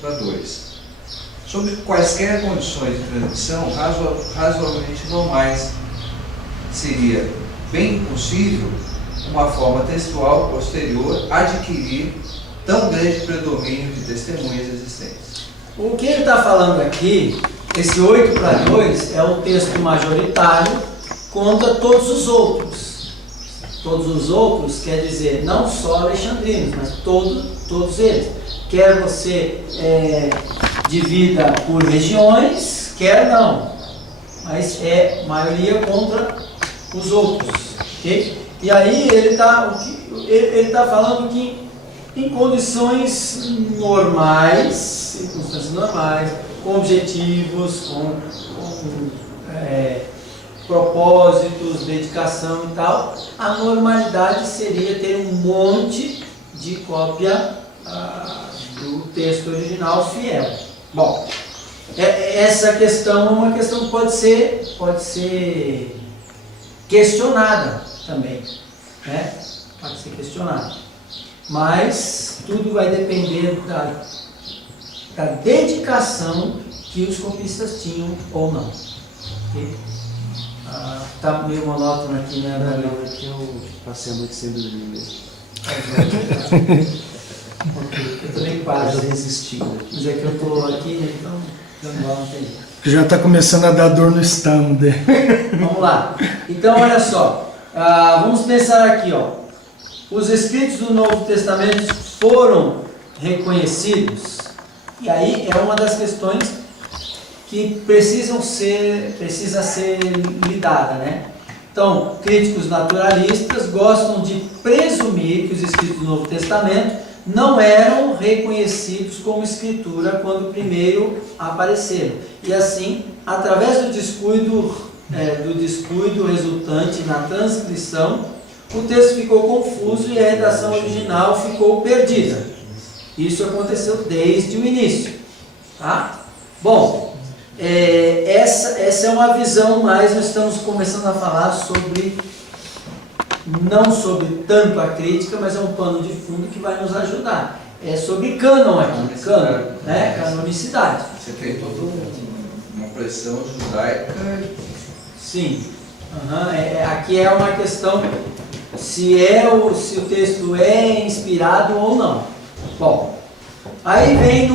para 2. Sob quaisquer condições de transmissão razoavelmente normais, seria bem possível uma forma textual posterior adquirir tão grande predomínio de testemunhas existentes. O que ele está falando aqui, esse 8 para 2, é um texto majoritário contra todos os outros. Todos os outros quer dizer não só alexandrinos, mas todos eles. Quer você divida por regiões, quer não. Mas é maioria contra os outros. Okay? E aí ele está falando que em condições normais, circunstâncias normais, com objetivos, com propósitos, dedicação e tal, a normalidade seria ter um monte de cópia do texto original fiel. Bom, essa questão é uma questão que pode ser questionada também, né? Pode ser questionada. Mas tudo vai depender da dedicação que os copistas tinham ou não. Okay? Tá meio monótono aqui, né? Não, é que eu passei a noite sem dormir mesmo. Eu também quase. Eu resisti. Mas é que eu tô aqui, né? Então não tem jeito. Já está começando a dar dor no estômago dele. Vamos lá. Então, olha só. Vamos pensar aqui, ó. Os escritos do Novo Testamento foram reconhecidos. E aí é uma das questões que precisa ser lidada, né? Então, críticos naturalistas gostam de presumir que os escritos do Novo Testamento não eram reconhecidos como escritura quando primeiro apareceram. E assim, através do descuido resultante na transcrição, o texto ficou confuso e a redação original ficou perdida. Isso aconteceu desde o início. Tá? Bom, essa é uma visão, mas nós estamos começando a falar sobre, não sobre tanto a crítica, mas é um pano de fundo que vai nos ajudar. É sobre cânon aqui, cânon, né? Canonicidade. Você tem toda uma pressão judaica. Sim. Aqui é uma questão se o texto é inspirado ou não. Bom, aí vem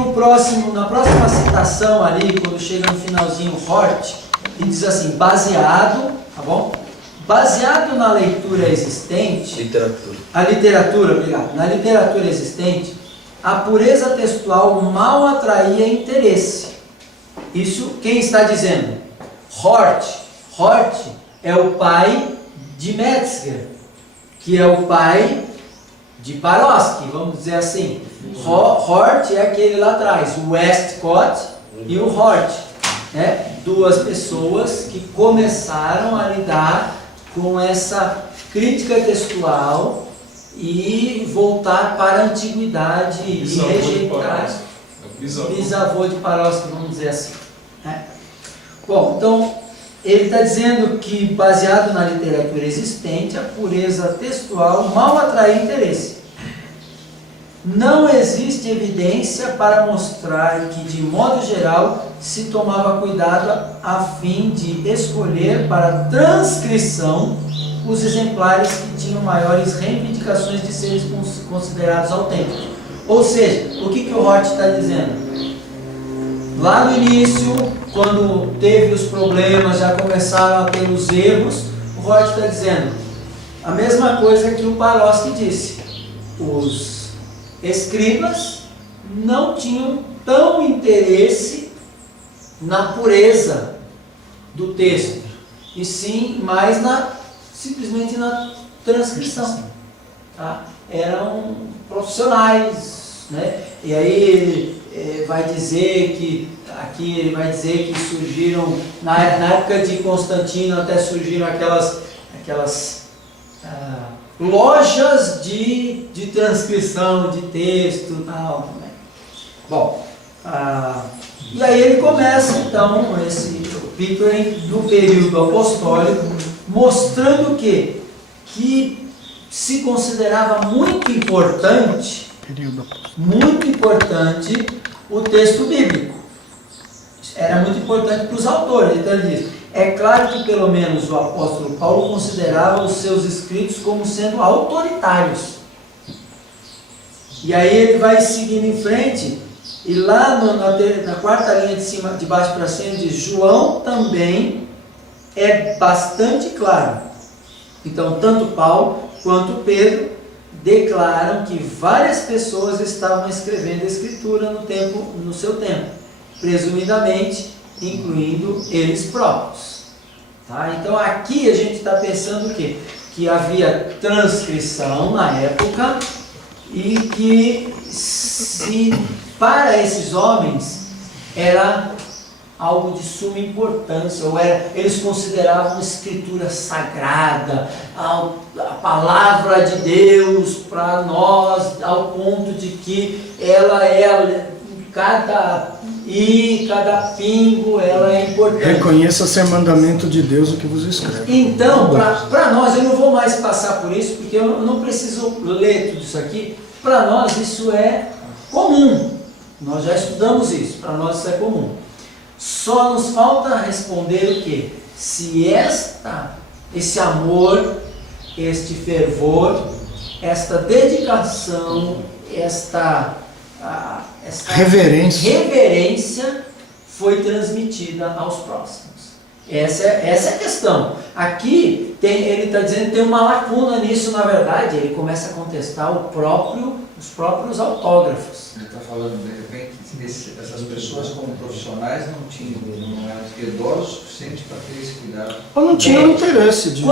na próxima citação ali, quando chega no finalzinho Hort, e diz assim, baseado, tá bom? Baseado na leitura existente, obrigado, na literatura existente, a pureza textual mal atraía interesse. Isso quem está dizendo? Hort. Hort é o pai de Metzger, que é o pai de Paroski, vamos dizer assim. Hort é aquele lá atrás, o Westcott e o Hort, né? Duas pessoas que começaram a lidar com essa crítica textual e voltar para a antiguidade e rejeitar. Bisavô. Bisavô de Paroski, vamos dizer assim. Né? Bom, então ele está dizendo que, baseado na literatura existente, a pureza textual mal atrai interesse. Não existe evidência para mostrar que, de modo geral, se tomava cuidado a fim de escolher para transcrição os exemplares que tinham maiores reivindicações de serem considerados autênticos. Ou seja, o que o Hort está dizendo? Lá no início, quando teve os problemas, já começaram a ter os erros, o Hort está dizendo a mesma coisa que o Paroski disse. Os escribas não tinham tão interesse na pureza do texto, e sim mais simplesmente na transcrição. Tá? Eram profissionais, né? E aí ele vai dizer que aqui ele vai dizer que surgiram na época de Constantino, até surgiram aquelas lojas de transcrição de texto e tal. Né? Bom, e aí ele começa então esse Pickering do período apostólico, mostrando que se considerava muito importante o texto bíblico. Era muito importante para os autores. Então ele diz, é claro que pelo menos o apóstolo Paulo considerava os seus escritos como sendo autoritários. E aí ele vai seguindo em frente, e lá na quarta linha de cima, de baixo para cima, diz, João também é bastante claro. Então, tanto Paulo quanto Pedro declaram que várias pessoas estavam escrevendo a Escritura no seu tempo, presumidamente incluindo eles próprios. Tá? Então aqui a gente está pensando o quê? Que havia transcrição na época e que para esses homens era algo de suma importância, eles consideravam a Escritura sagrada, a palavra de Deus para nós, ao ponto de que ela cada pingo, ela é importante. Reconheça ser mandamento de Deus o que vos escreve. Então, para nós, eu não vou mais passar por isso, porque eu não preciso ler tudo isso aqui. Para nós isso é comum, nós já estudamos isso, para nós isso é comum. Só nos falta responder o quê? Se esse amor, este fervor, esta dedicação, esta reverência foi transmitida aos próximos. Essa é a questão. Aqui ele está dizendo que tem uma lacuna nisso, na verdade. Ele começa a contestar os próprios autógrafos. Ele está falando, de repente, essas pessoas como profissionais não eram piedosos o suficiente para ter esse cuidado. Ou não tinham interesse disso.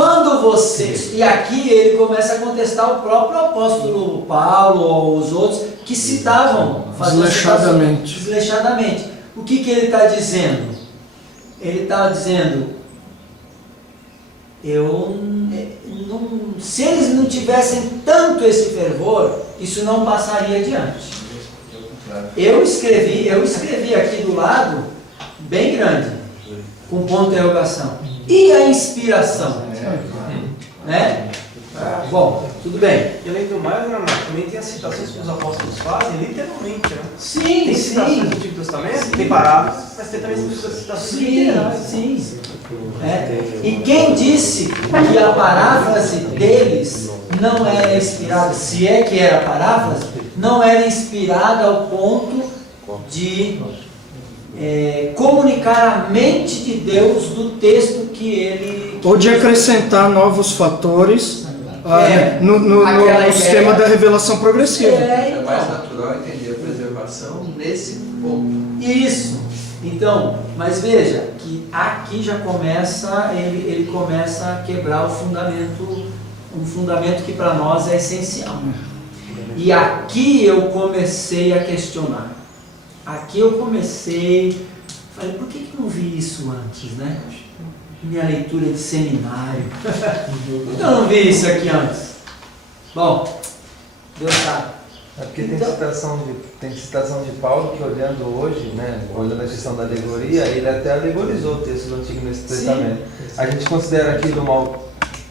E aqui ele começa a contestar o próprio apóstolo Paulo ou os outros que citavam desleixadamente. O que ele está dizendo? Ele está dizendo, se eles não tivessem tanto esse fervor, isso não passaria adiante. Eu escrevi aqui do lado, bem grande, com ponto de interrogação. E a inspiração? Né? Bom, tudo bem. E além do mais, também tem as citações que os apóstolos fazem, literalmente, né? Sim, tem citações do Antigo Testamento, tem parágrafos, mas tem também citações literais. Sim. E quem disse que a paráfrase deles não era inspirada, se é que era paráfrase, não era inspirada ao ponto de comunicar a mente de Deus do texto que ele... Ou de acrescentar novos fatores no sistema da revelação progressiva. É mais natural entender a preservação nesse ponto. Isso. Então, mas veja que aqui já começa, ele começa a quebrar um fundamento que para nós é essencial. E aqui eu comecei a questionar. Falei, por que não vi isso antes, né? Minha leitura de seminário. Por que eu não vi isso aqui antes? Bom, Deus sabe. É porque tem Então- citação de Paulo que, olhando hoje, né, olhando a questão da alegoria, ele até alegorizou o texto do Antigo Testamento. A gente considera aquilo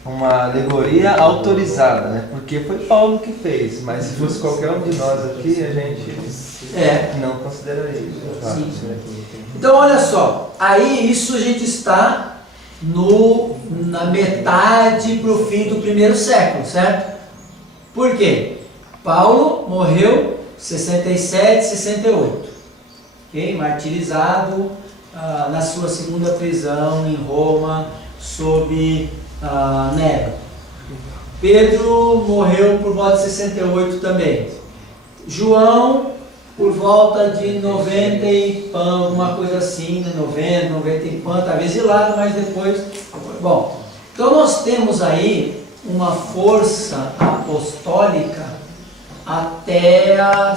uma alegoria autorizada, né? Porque foi Paulo que fez, mas se fosse qualquer um de nós aqui, a gente não consideraria isso. Sim. Então, olha só, aí isso a gente está na metade para o fim do primeiro século, certo? Por quê? Paulo morreu 67, 68, okay? Martirizado na sua segunda prisão em Roma, sob Nero. Pedro morreu por volta de 68 também. João, por volta de 90 e pão, alguma coisa assim, né? 90, 90 e pão, talvez de lado, mas depois... Bom, então nós temos aí uma força apostólica até a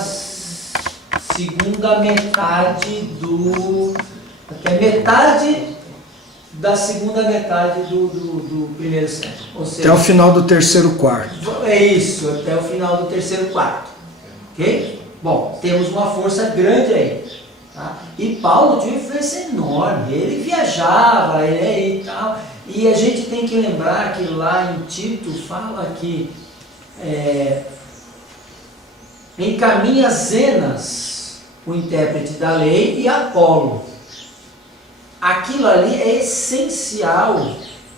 segunda metade até metade da segunda metade do primeiro século. Ou seja, Até o final do terceiro quarto. é isso, até o final do terceiro quarto. Ok? Bom, temos uma força grande aí. Tá? E Paulo tinha uma influência enorme. Ele viajava, e tal. E a gente tem que lembrar que lá em Tito fala que encaminha Zenas, o intérprete da lei, e Apolo. Aquilo ali é essencial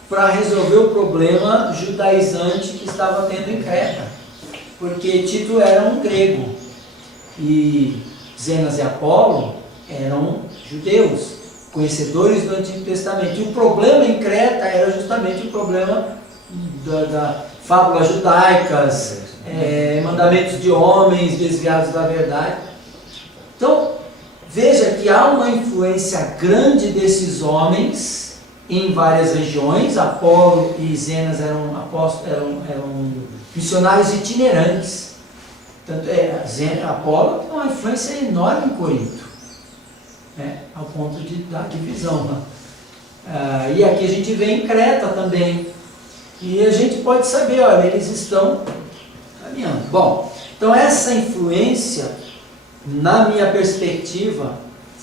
para resolver o problema judaizante que estava tendo em Creta, porque Tito era um grego e Zenas e Apolo eram judeus, conhecedores do Antigo Testamento. E o problema em Creta era justamente o problema da fábulas judaicas, mandamentos de homens desviados da verdade. Então, veja que há uma influência grande desses homens em várias regiões. Apolo e Zenas eram missionários itinerantes. Tanto Apolo tem uma influência enorme em Corinto, né, ao ponto de dar divisão. Né? E aqui a gente vê em Creta também. E a gente pode saber, olha, eles estão caminhando. Bom, então essa influência, na minha perspectiva,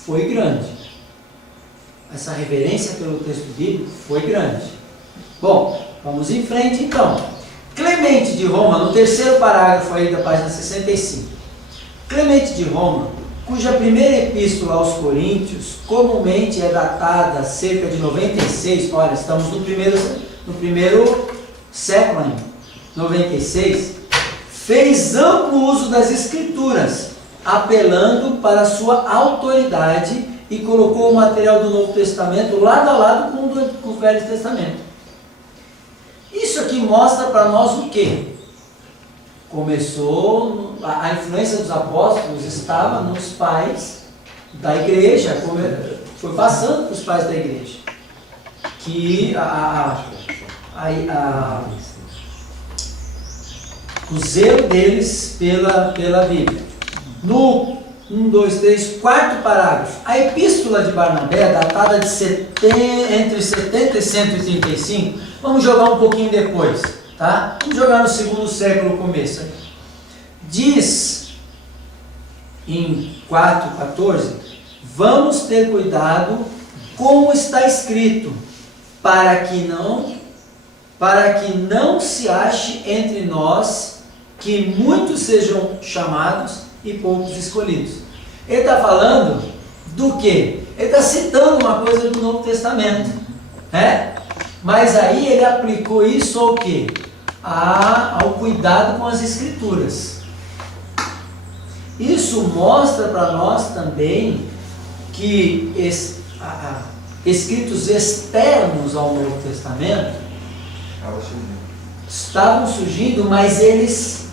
foi grande. Essa reverência pelo texto bíblico foi grande. Bom, vamos em frente então. Clemente de Roma, no terceiro parágrafo aí da página 65. Clemente de Roma, cuja primeira epístola aos Coríntios comumente é datada cerca de 96, olha, estamos no primeiro século ainda, 96, fez amplo uso das Escrituras, apelando para a sua autoridade, e colocou o material do Novo Testamento lado a lado com o Velho Testamento. Isso aqui mostra para nós o quê? Começou, a influência dos apóstolos estava nos pais da igreja, foi passando para os pais da igreja, que o zelo deles pela Bíblia. No 4º parágrafo, a epístola de Barnabé, datada de entre 70 e 135, vamos jogar um pouquinho depois, tá? Vamos jogar no segundo século começo aí. Diz em 4:14, vamos ter cuidado como está escrito, para que não se ache entre nós que muitos sejam chamados e poucos escolhidos. Ele está falando do quê? Ele está citando uma coisa do Novo Testamento, né? Mas aí ele aplicou isso ao quê? Ao cuidado com as Escrituras. Isso mostra para nós também que escritos externos ao Novo Testamento estavam surgindo, mas eles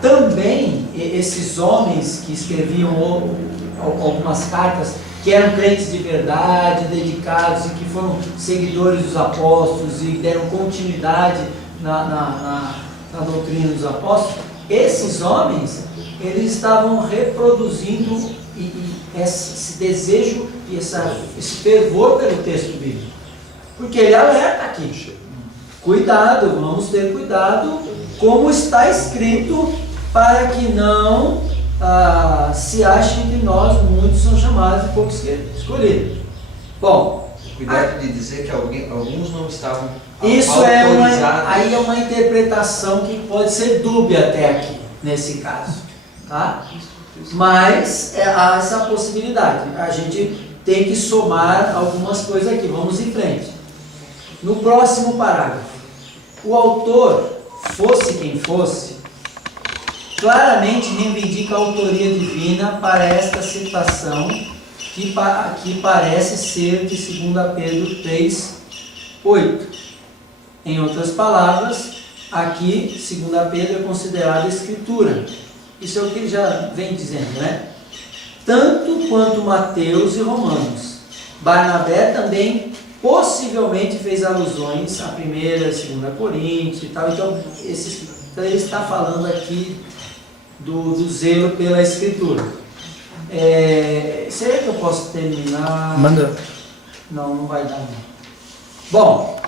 também, esses homens que escreviam algumas cartas, que eram crentes de verdade, dedicados, e que foram seguidores dos apóstolos e deram continuidade na doutrina dos apóstolos, esses homens, eles estavam reproduzindo esse desejo e esse fervor pelo texto bíblico. Porque ele alerta aqui, cuidado, vamos ter cuidado, como está escrito para que não se ache que nós, muitos, são chamados e poucos escolhidos. Bom, Cuidado de dizer que alguns não estavam isso autorizados. aí é uma interpretação que pode ser dúbia até aqui, nesse caso. Tá? Mas há essa possibilidade. A gente tem que somar algumas coisas aqui. Vamos em frente. No próximo parágrafo, o autor, fosse quem fosse, claramente reivindica a autoria divina para esta citação que parece ser de 2 Pedro 3:8. Em outras palavras, aqui 2 Pedro é considerada escritura. Isso é o que ele já vem dizendo, né? Tanto quanto Mateus e Romanos. Barnabé também possivelmente fez alusões a 1ª e 2 Coríntios e tal. Então ele está falando aqui do zelo pela escritura. Será que eu posso terminar? Manda. Não vai dar não. Bom,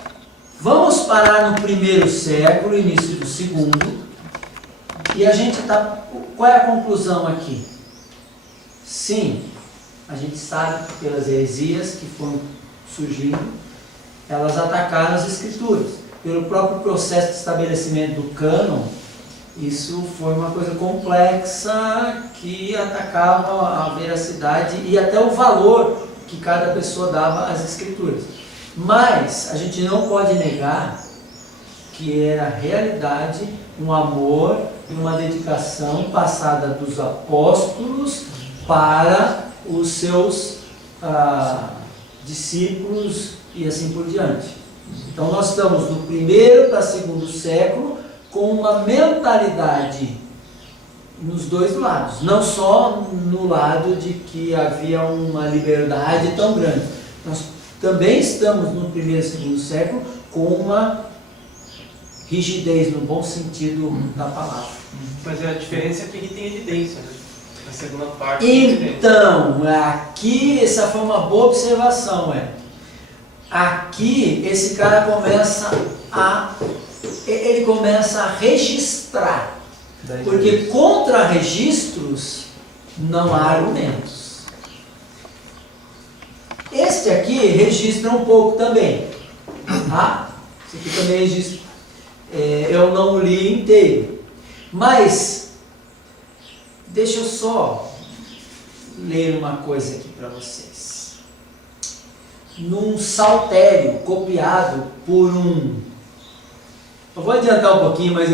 vamos parar no 1º século, início do 2º, e a gente está... Qual é a conclusão aqui? Sim, a gente sabe que pelas heresias que foram surgindo, elas atacaram as escrituras. Pelo próprio processo de estabelecimento do cânon, isso foi uma coisa complexa que atacava a veracidade e até o valor que cada pessoa dava às escrituras. Mas a gente não pode negar que era realidade um amor e uma dedicação passada dos apóstolos para os seus discípulos e assim por diante. Então nós estamos do 1º para 2º século com uma mentalidade nos dois lados, não só no lado de que havia uma liberdade tão grande. Nós também estamos no 1º e 2º século com uma rigidez, no bom sentido da palavra. Mas a diferença é que aqui tem evidência, né? Na segunda parte. Então, aqui, essa foi uma boa observação, Aqui, esse cara começa a registrar, porque contra registros não há argumentos. Este aqui registra um pouco também, tá? Esse aqui também registra. Eu não li inteiro, mas deixa eu só ler uma coisa aqui para vocês. Num saltério copiado por eu vou adiantar um pouquinho, mas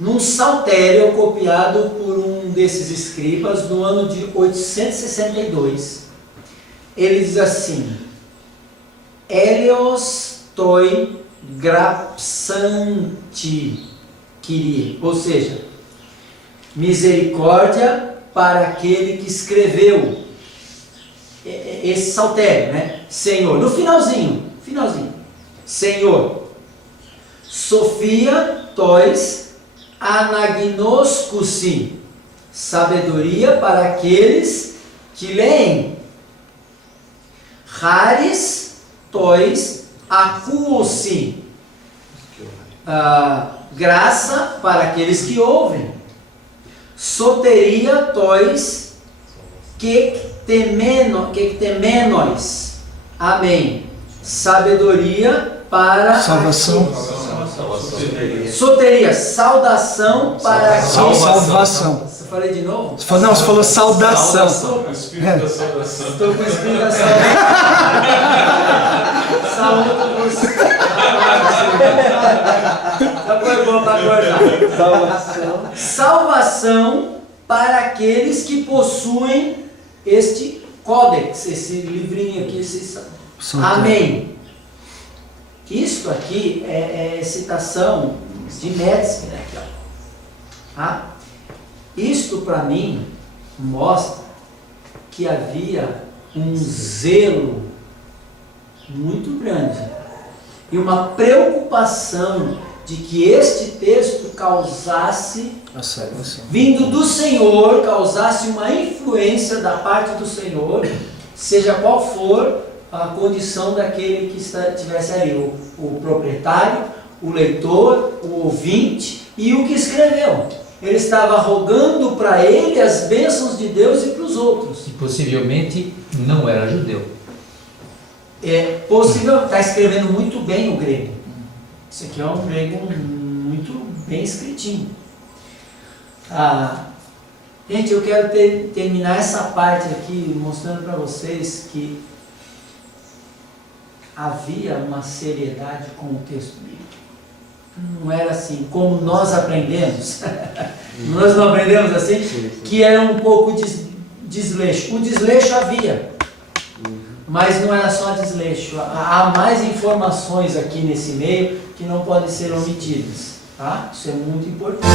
num saltério copiado por um desses escribas no ano de 862, ele diz assim: Helios toi grapsanti Kyrie, ou seja, misericórdia para aquele que escreveu esse saltério, né? Senhor, no finalzinho, Senhor, Sofia tois anagnoskousi, sabedoria para aqueles que leem, Haris tois akousi, graça para aqueles que ouvem, soteria tois kektemenos, amém, sabedoria para Salvação. soteria, saudação para Salvação. Você falei de novo? Você falou saudação. O Espírito da salvação. Estou com o espírito da saúde você. Foi bom para acordar. Salvação para aqueles que possuem este códex, esse livrinho aqui, amém. Isto aqui é citação de Metzger, aqui, ó. Tá? Isto para mim mostra que havia um zelo muito grande e uma preocupação de que este texto causasse, vindo do Senhor, causasse uma influência da parte do Senhor, seja qual for a condição daquele que estivesse ali, o proprietário, o leitor, o ouvinte e o que escreveu. ele estava rogando para ele as bênçãos de Deus e para os outros. E possivelmente não era judeu. É possível, está escrevendo muito bem o grego. Isso aqui é um grego muito bem escritinho. Gente, eu quero terminar essa parte aqui mostrando para vocês que havia uma seriedade com o texto bíblico. Não era assim, como nós aprendemos. Nós não aprendemos assim, que era um pouco de desleixo. O desleixo havia, mas não era só desleixo. Há mais informações aqui nesse meio que não podem ser omitidas. Tá? Isso é muito importante.